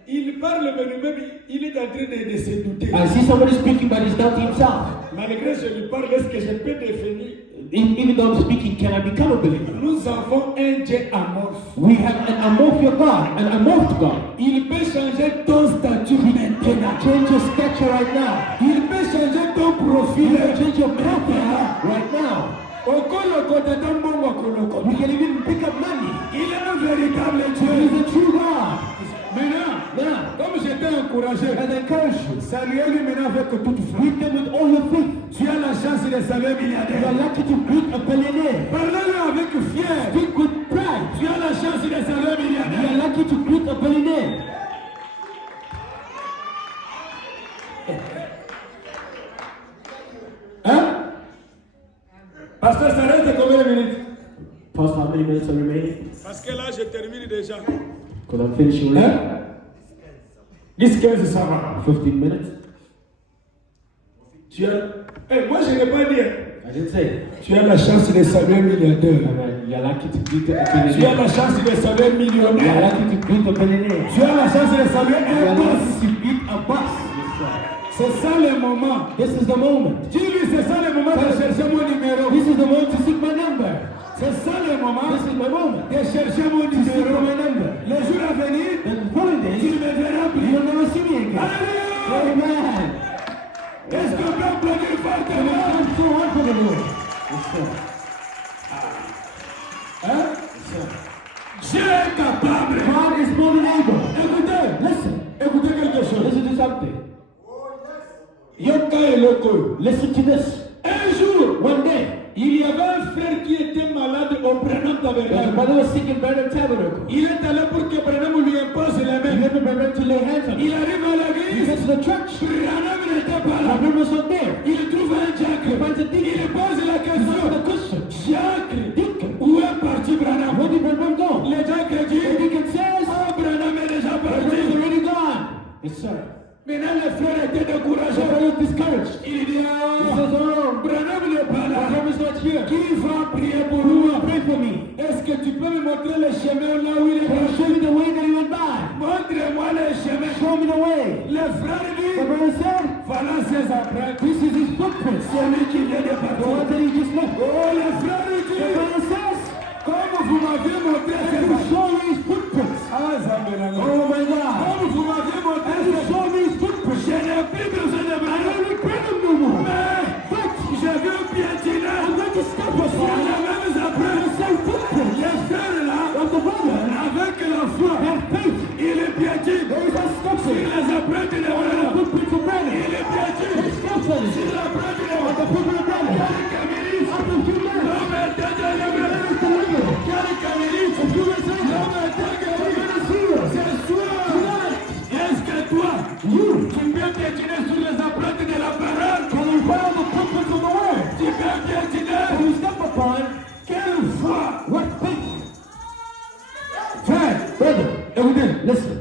il parle, mais lui-même, il est en train de se douter. I see somebody speaking, but he's doubting himself. Malgré que je lui parle, est-ce que je peux définir? Even though I'm speaking, can I become a believer? Nous avons un Dieu amorphe. We have an amorphous God, an amorphed God. Il peut changer ton statut maintenant. Change your stature right now. Il peut changer ton profil. Change your profile right now. We can even pick up money. Il est un véritable He Dieu. is a true God. Maintenant, comme j'étais encouragé, As I encourage you, saluez-lui maintenant avec toute foi. greet them with all your faith. Tu as la chance de saluer You are milliardaire. lucky to greet a billionaire. Parlez-lui avec fier. Speak with pride. Tu as la chance de saluer You are milliardaire. lucky to greet a billionaire. Hein? Pasteur, ça reste combien de minutes? Pastor, how many minutes are remaining? Parce que là, je termine déjà. Because I'm finishing already. Hein? 10-15, ça va. 15 minutes. Tu as... moi, je n'ai pas dit. I didn't say. Tu as la chance de saluer un milliardaire. Amen. You are lucky to greet a Tu as billionaire. la chance de saluer un You are millionnaire. lucky to greet a billionaire. Tu as la chance de saluer You un are boss. lucky to greet a boss. C'est ça le moment. This is the moment. Dis-lui, c'est ça le moment de chercher mon numéro. This is the moment to seek my number. C'est ça le moment This is my moment. de chercher mon To seek for numéro. my number. Les jours à venir, The following tu days, ne me verras plus. you'll never see me again. Alléluia! Amen. Est-ce qu'on peut applaudir fortement? I'm so hard for the Lord. Yes, sir. Hein? Dieu est capable. God is more than able. Écoutez, Listen. écoutez quelque chose. Listen to something. Yoka et Loko. Listen to this. Un jour, One day, il y avait un frère qui était malade au Branham the Tabernacle. brother was sick in Branham Tabernacle. Il est allé pour que Branham lui impose les He mains. had the Branham to lay hands on him. Il arrive à He l'église. gets to the church. Branham n'était pas là. Branham was not there. Il trouve un diacre. He finds a Il deacon. pose la He's not question. a Christian. Diacre, Deacon. où est parti Branham? Where did Branham go? Le diacre The dit, deacon says, ah, Branham est déjà Branham is parti. already gone. Yes, sir. Maintenant, le frère était The découragé. brother was discouraged. Il dit, He ah, says, oh, Branham n'est pas là. Branham is not here. Qui va prier pour Who nous? will pray for me? Est-ce que tu peux me montrer le chemin là où il est Can you show parti? me the way that he went by? Montre-moi le chemin. Show me the way. Le frère The dit, brother said, voilà ses empreintes. this is his footprints. Celui qui vient de The one partir. that he just left. Oh, le frère The dit, brother says, comme vous m'avez montré I ses can empreintes. show you his footprints. Ah, Zambelanga. Oh my God. Comme vous m'avez montré I ses can show me his footprints. je n'ai plus besoin de I Branham. don't regret him no more. Mais, je veux piétiner. I'm going to step Il y a aside. les mêmes The empreintes. same footprints. Les frères là, Of the brother. avec la foi, Have faith. il est piétine. There is a step Sur in it. les empreintes de The Branham. footprints of Branham. Il est piétine. There is steps on it. Sur l'empreinte de The Branham. footprint of Branham. After a few minutes, L'homme était délivré. there is deliverance. Quelques minutes. A few minutes later, L'homme était guéri. the man is healed. Ce soir, est-ce que toi, tu peux piétiner sur les empreintes de la parole? Can you follow the footprints of the word? Tu peux piétiner? Can you step upon? Quelle foi! What faith? Frère, Brother, écoutez, listen.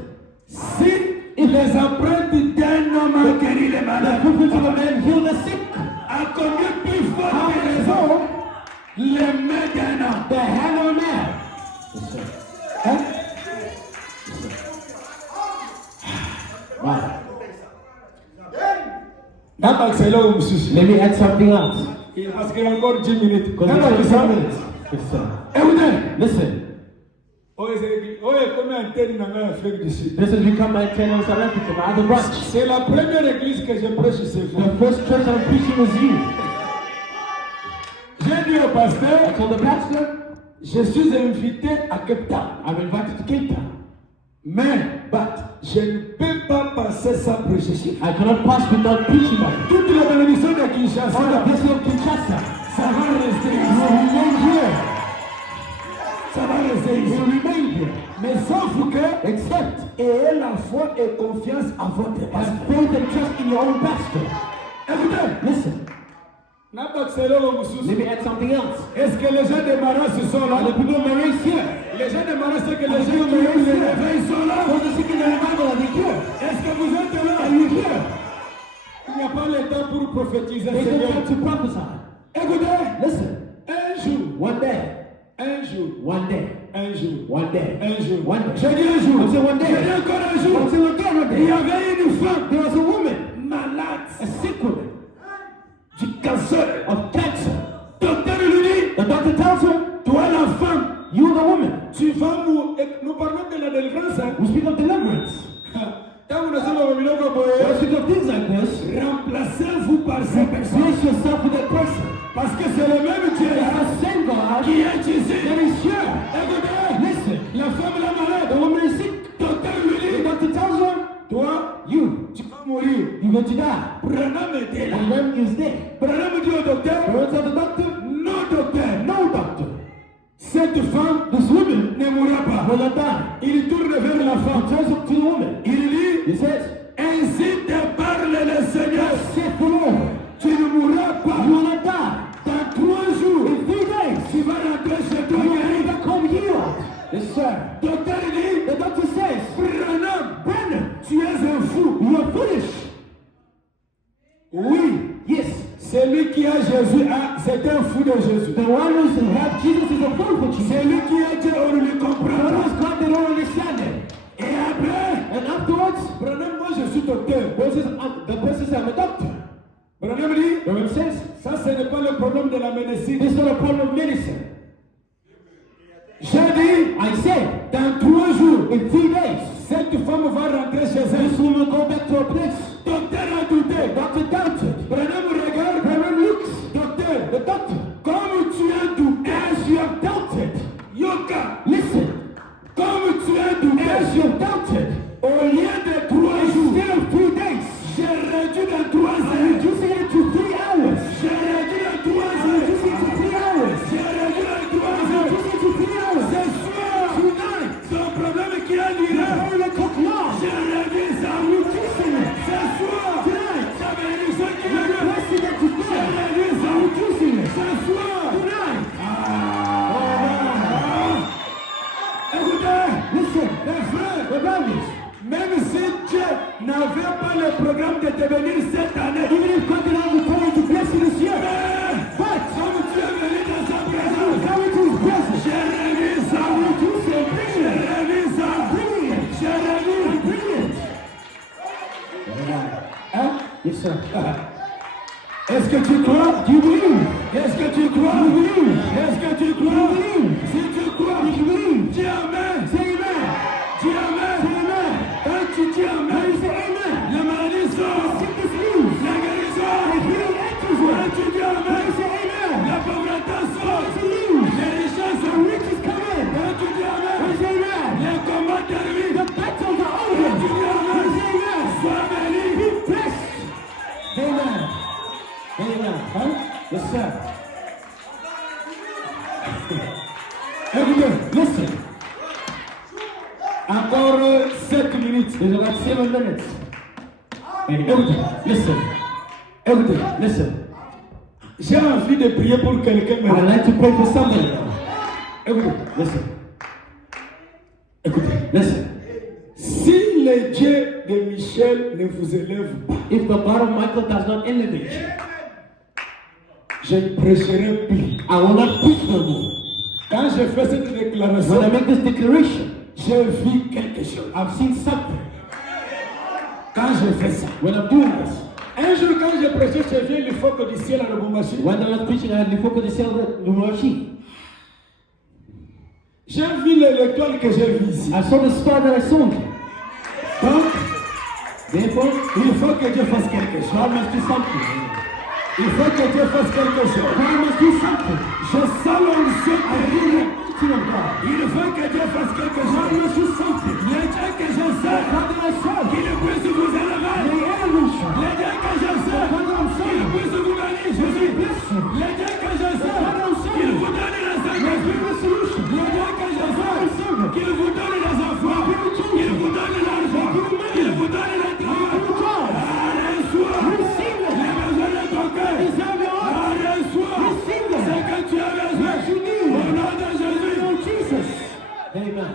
si les empreintes d'un homme ont guéri les The malades, footprints of a man heal the sick. à combien plus fort How de many raison more? les mains d'un homme? The hand of a man. Yes, sir. Hein? Wow. Namba accélère au monsieur. Let me add something else. Parce qu'il y a encore 10 minutes. Because Namba there's accélère. 10 minutes. Yes, sir. Écoutez, Listen, oye, comme antenne dans l'Afrique du Sud. this has become my channel in South Africa, my other branch. C'est la première église que je prêche ici. The first church I'm preaching was you. J'ai dit au pasteur, I told the pastor, je suis invité à Cape Town. I'm invited to Cape Town. Mais, je ne peux pas passer sans prêcher chez vous. I cannot pass without preaching by it. Toute la bénédiction de All the Kinshasa, blessing of Kinshasa, ça va rester you ici. will remain here. Ça va rester You ici. will remain here. Mais sauf que, Except ayez la foi et confiance à votre pasteur. have faith and trust in your own pastor. Écoutez, Listen, Namba accélère au monsieur. let me add something else. Est-ce que les gens de Maras sont là? Are the people of Marais here? Les gens de Maras, c'est que Are les the gens people qui of ont Marais le here? réveil sont là. For the sick in the revival, are they here? Est-ce que vous êtes là? Are you here? Il n'y a pas le temps pour prophétiser. There's Seigneur. no time to prophesy. Écoutez, Listen, un jour, one day, un jour, one day, un jour, one day. Un jour. One day. J'ai dit un jour. I'm saying one J'ai dit day. encore un jour. I'm saying again one Il y day. avait une femme There was a woman, malade a sick woman, du cancer. of cancer. Docteur lui dit, The doctor tells her, toi la femme, you the woman. tu vas mourir. Nous parlons de la délivrance. Hein? We speak of deliverance. Quand vous ne savez pas, We speak of things like this. remplacez-vous par ces personnes. Replace yourself with that person. Parce que c'est le même Dieu It's the same God qui est ici. that is here. Écoutez, Listen, la femme la malade, the woman is sick. docteur lui The dit, doctor tells her, toi, you, tu vas mourir. you're going to die. Branham était là. And then is there. Branham dit au docteur, Birds of the doctor, non docteur, no doctor. cette femme This woman ne mourra pas. will not die. Il tourne vers la He femme. turns up to the woman. Il dit, He says, ainsi te parle le Seigneur. saith the Lord, Tu ne mourras pas. you will not die. Dans 3 jours, In 3 days, tu vas rentrer chez toi. you will back home healed. Yes, sir. Docteur dit, The doctor says, Branham, Brandon, tu es un fou. you are foolish. Oui, Yes, celui qui a Jésus, c'est un fou de Jésus. the one who has Jesus is a fool for Jesus. Celui qui a Dieu, on ne le comprend The one pas. who's God, they don't understand it. Et après, And afterwards, Branham, moi je suis docteur. the person says, I'm a doctor. Branham dit, The one says, ça ce n'est pas le problème de la médecine. this is not a problem of medicine. J'ai dit, I said, dans 3 jours, in 3 days, cette femme va rentrer chez elle. this woman will go back to her place. Docteur a douté. Doctor doubted. Branham regarde, Brandon looks. docteur, The doctor, comme tu as douté, as you have doubted, Yoka, listen, comme tu as douté, as you have doubted, au lieu de 3 jours, instead of 3 days, j'ai réduit dans 3 I'm heures. reducing it to 3 hours. J'ai réduit dans 3 I'm heures. reducing it to 3 hours. J'ai réduit dans 3 I'm heures. reducing it to 3 hours. Ce soir, Tonight, ton problème qui a the duré, problem took long. j'ai réduit ça. I'm reducing it. Ce soir, Tonight, ta bénédiction qui a the duré, president is j'ai there. réduit ça. I'm reducing it. Ce soir, Tonight, écoutez, listen, les frères, the brothers, même si Dieu n'avait pas le programme de devenir cette année, even if God did not return to bless you this year, but comme tu es venu dans sa I'm présence, coming to his presence. j'ai réduit ça. I'm reducing it. J'ai réduit ça. Bring it. J'ai réduit. Bring it. Hein? Yes, sir. Est-ce que tu crois? Do you believe? Est-ce que tu crois? Do you believe? Est-ce que tu crois? Do you believe? Si tu crois, Do you believe? dis Amen. Say amen. Dis Amen. Say amen. Quand tu dis When Amen, you say amen, la maladie sort. sickness leaves. La guérison. The healing enters Quand you. tu dis When Amen, you say amen, la pauvreté sort. poverty leaves. Les richesses The sont. riches come in. Quand tu dis When you Amen, say amen, les combats terminent. the battles are over. When you say amen, Sois béni. be blessed. Amen. Amen. Huh? Yes, sir. Écoutez, Listen, encore 7 minutes. there's about 7 minutes. Écoutez, Listen, écoutez. listen. J'ai envie de prier pour quelqu'un I'd maintenant. like to pray for somebody now. Écoutez, Listen, écoutez. listen. Si le Dieu de Michel ne vous élève pas, If the God of Michael does not elevate you, je ne prêcherai plus. I will not preach no more. Quand je fais cette When I déclaration, make this declaration, j'ai vu quelque chose. I've seen something. Quand je fais ça, When I'm doing this, un jour quand j'ai prêché, j'ai vu le phoque du ciel à Lubumbashi. when I was preaching, I had the focus to sell the machine. J'ai vu l'étoile que j'ai vue ici. I saw the star that I saw. Donc, Therefore, il faut que Dieu fasse quelque chose. God must do something. Il faut que Dieu fasse quelque chose. God must do something. Je sens l'onction I de feel Dieu. the anointing of God. Il faut que Dieu fasse quelque God chose. must do something. Les dieux que je sais, God that I serve, qu'il puisse vous élever. may elevate you. Les dieux que je sais, God that I'm qu'il serving, puisse vous bénir. may He bless you. Les dieux que je sais, qu'il vous donne la May He santé. give you solution. Les dieux que je sais, qu'il vous donne les enfants. Qu'il vous donne l'argent. Qu'il vous donne le travail. Reçois Receive it. les besoins de ton cœur. Deserve your heart. Reçois Receive it. ce que tu as besoin. What you need. Au nom de Jésus. Oh, Jesus. Amen.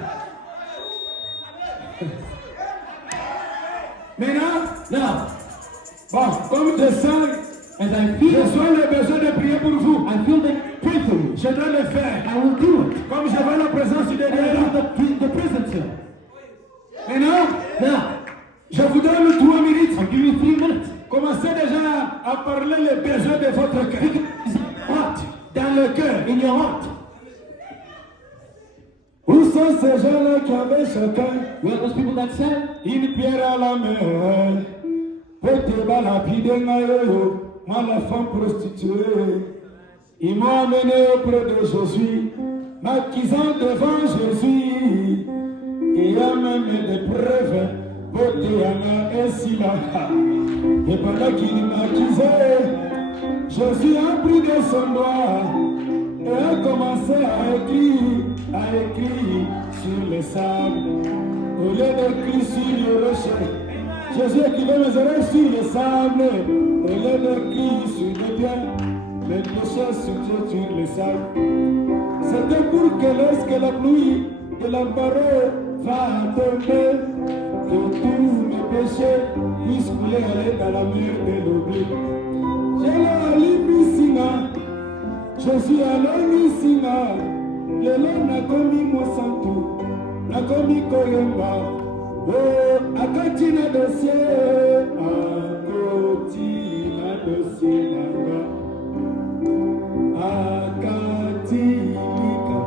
Maintenant, Now, bon, comme je sens, as I je feel, sens le besoin de prier pour vous. I feel that pray faithfully. Je dois le faire. I will do it. Comme je vois la présence du And I Seigneur. have the presence here. Maintenant, Now, je vous donne 3 minutes. I'll give you 3 minutes. Commencez déjà à parler les besoins de votre cœur. Heart, Dans le cœur. in your heart. Où sont ces gens-là qui avaient chacun Where are those people that said, une pierre à la main? Pete balapide ngayo, moi la femme prostituée. Ils m'ont amené auprès de Jésus, m'accusant devant Jésus. Il y a même des preuves, Botéana et Sila. Et pendant qu'il m'accusait, Jésus a pris de son doigt et a commencé à écrire sur le sable. Au lieu d'écrire sur le rocher, Jésus écrivait mes oreilles sur le sable. Au lieu d'écrire sur le bien, les péchés sur le sable. C'était pour que lorsque la pluie de la parole va tomber, que tous mes péchés puissent couler aller dans la mer de l'oubli. Jésus allé Singa, lelo nakomi mosantu, nakomi koyemba, oh akati na dossier nanga, akati lika,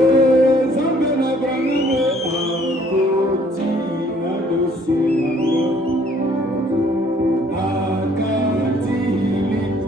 oh zambe na brangame, akoti na dossier nanga, akati lika.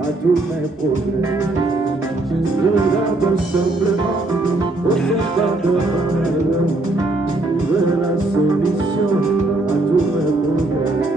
À tous mes problèmes, je regarde simplement au centre de ma je veux la solution à tous mes problèmes.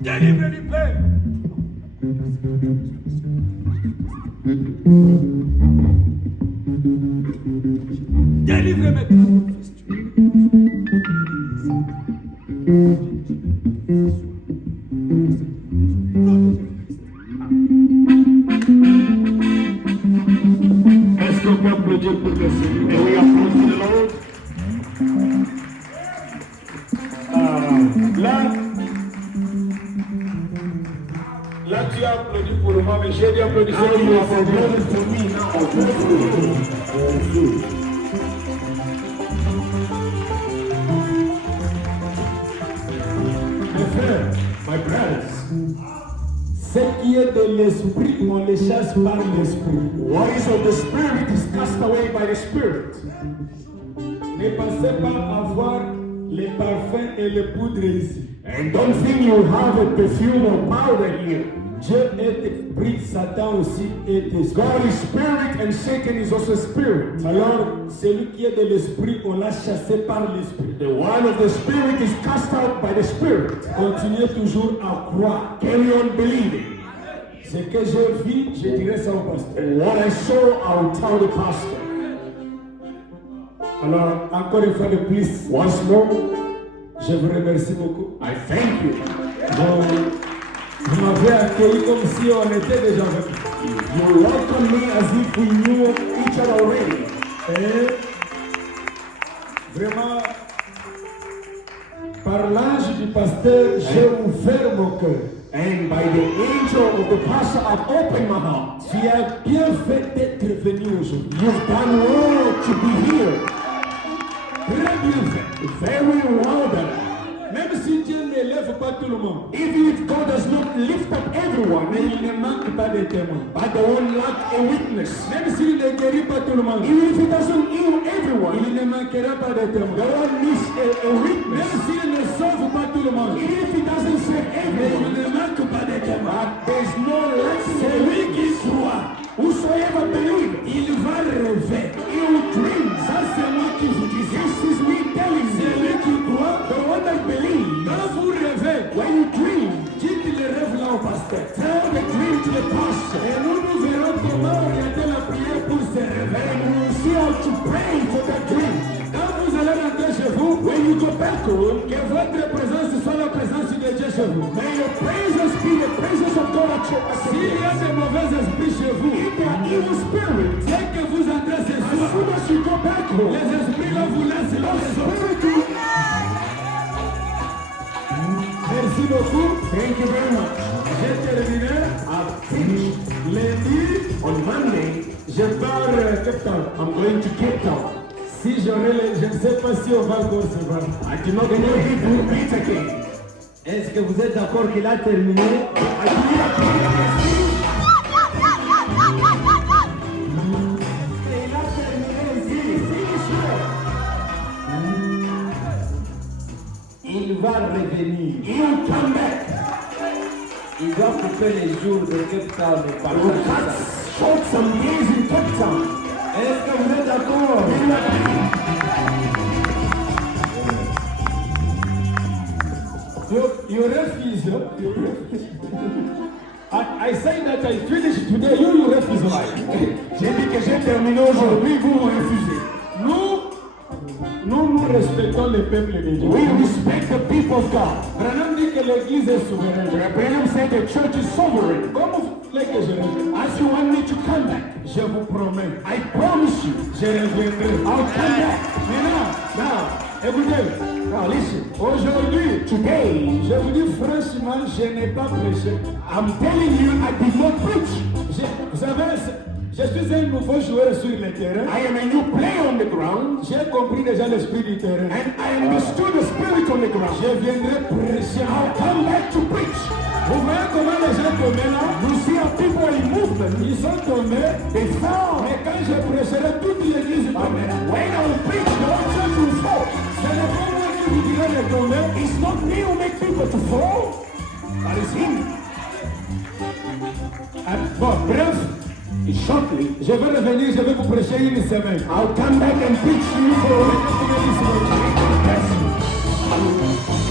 Délivre du peuple. Délivre maintenant. Est-ce qu'on peut applaudir pour le Seigneur? Et oui, applaudissez le Lord. Là, tu as applaudi pour moi, mais j'ai dit applaudissez pour moi. Mes frères, my brothers, ce qui est de l'esprit, on les chasse par l'esprit. What is of the Spirit is cast away by the Spirit. Ne pensez pas avoir les parfums et les poudres ici. And don't think you have a perfume or powder here. Dieu est esprit, Satan aussi est esprit. God is spirit and Satan is also spirit. Alors, celui qui est de l'esprit, on l'a chassé par l'esprit. The one of the Spirit is cast out by the Spirit. Continuez toujours à croire. Carry on believing. Ce que j'ai vu, je dirais ça au pasteur. And what I saw, I will tell the pastor. Alors, encore une fois de plus, Once more, je vous remercie beaucoup. I thank you. Vous m'avez accueilli comme si on était déjà avec vous. You welcome me as if we knew each other already. Et vraiment, par l'ange du pasteur, j'ai ouvert mon cœur. And by the angel of the pastor, I've opened my heart. Tu as bien fait d'être venu aujourd'hui. You've done well to be here. Très bien fait. Very well done. Même si Dieu ne lève pas tout le monde, Even if God does not lift up everyone, mais il ne manque pas de témoins. but they won't lack a witness. Même s'il ne guérit pas tout le monde, Even if He doesn't heal everyone, il ne manquera pas de témoins. they won't miss a witness. Même s'il ne sauve pas tout le monde, Even if He doesn't save mais everyone, il ne manque pas de témoins. but there's no lack of Celui witness. qui croit, Whosoever believes, il va rêver. he will dream. Ça, c'est moi qui vous dis. This is me telling you. Celui qui croit, The one that believes, quand vous rêvez, when you dream, Dieu pastor. Tell the dream to the pastor. Et nous verrons comment orienter la prière pour se réveiller. And we will see how to pray for that dream. Quand vous allez rentrer chez vous, When you go back home, que votre présence soit la présence de Dieu chez vous. may your presence be the presence of God at your S'il y a des mauvais esprits chez vous, If there are evil spirits, dès que vous entrez ce as soir, soon as you go back home, les esprits là vous laissent la maison. Merci beaucoup. Thank you very much. J'ai terminé. I've finished. Lundi, On Monday, je pars Cape Town. I'm going to Cape Town. Si j'aurai les... Je ne sais pas si on va encore se voir. I do not know if we will meet again. Est-ce que vous êtes d'accord qu'il a terminé? I do not know if I see. Il a terminé ici. Il va revenir. He'll come back. Il doit couper les jours de Cape Town et He will partager cut ça. short some days in Cape Town. Est-ce que vous êtes d'accord? Do you agree? You refuse. I say that I finished today. You refuse. J'ai dit que j'ai terminé aujourd'hui, vous vous refusez. Nous respectons le peuple de Dieu. We respect the people of God. Branham dit que l'église est souveraine. Branham said the church is sovereign. Comme vous voulez que je revienne, As you want me to come back, je vous promets, I promise you, je reviendrai. I'll come back. Maintenant, écoutez, Now listen, aujourd'hui, today, je vous dis franchement, je n'ai pas prêché. I'm telling you, I did not preach. Vous savez, je suis un nouveau joueur sur le terrain. I am a new player on the ground, J'ai compris déjà l'esprit du terrain. and I understood the spirit on the ground. Je viendrai prêcher. I'll come back to preach. Vous voyez comment les gens tombaient là? You see how people are in movement. Ils sont tombés. They fall. Mais quand je prêcherai, toute l'église tombera. When I will preach, the whole church will fall. Ce n'est pas moi qui vous dirai de tomber. It's not me who make people to fall. That is him. Bon, bref, Shortly, je vais revenir, je vais vous prêcher une semaine. I'll come back and preach to you for a Vous allez Bless you.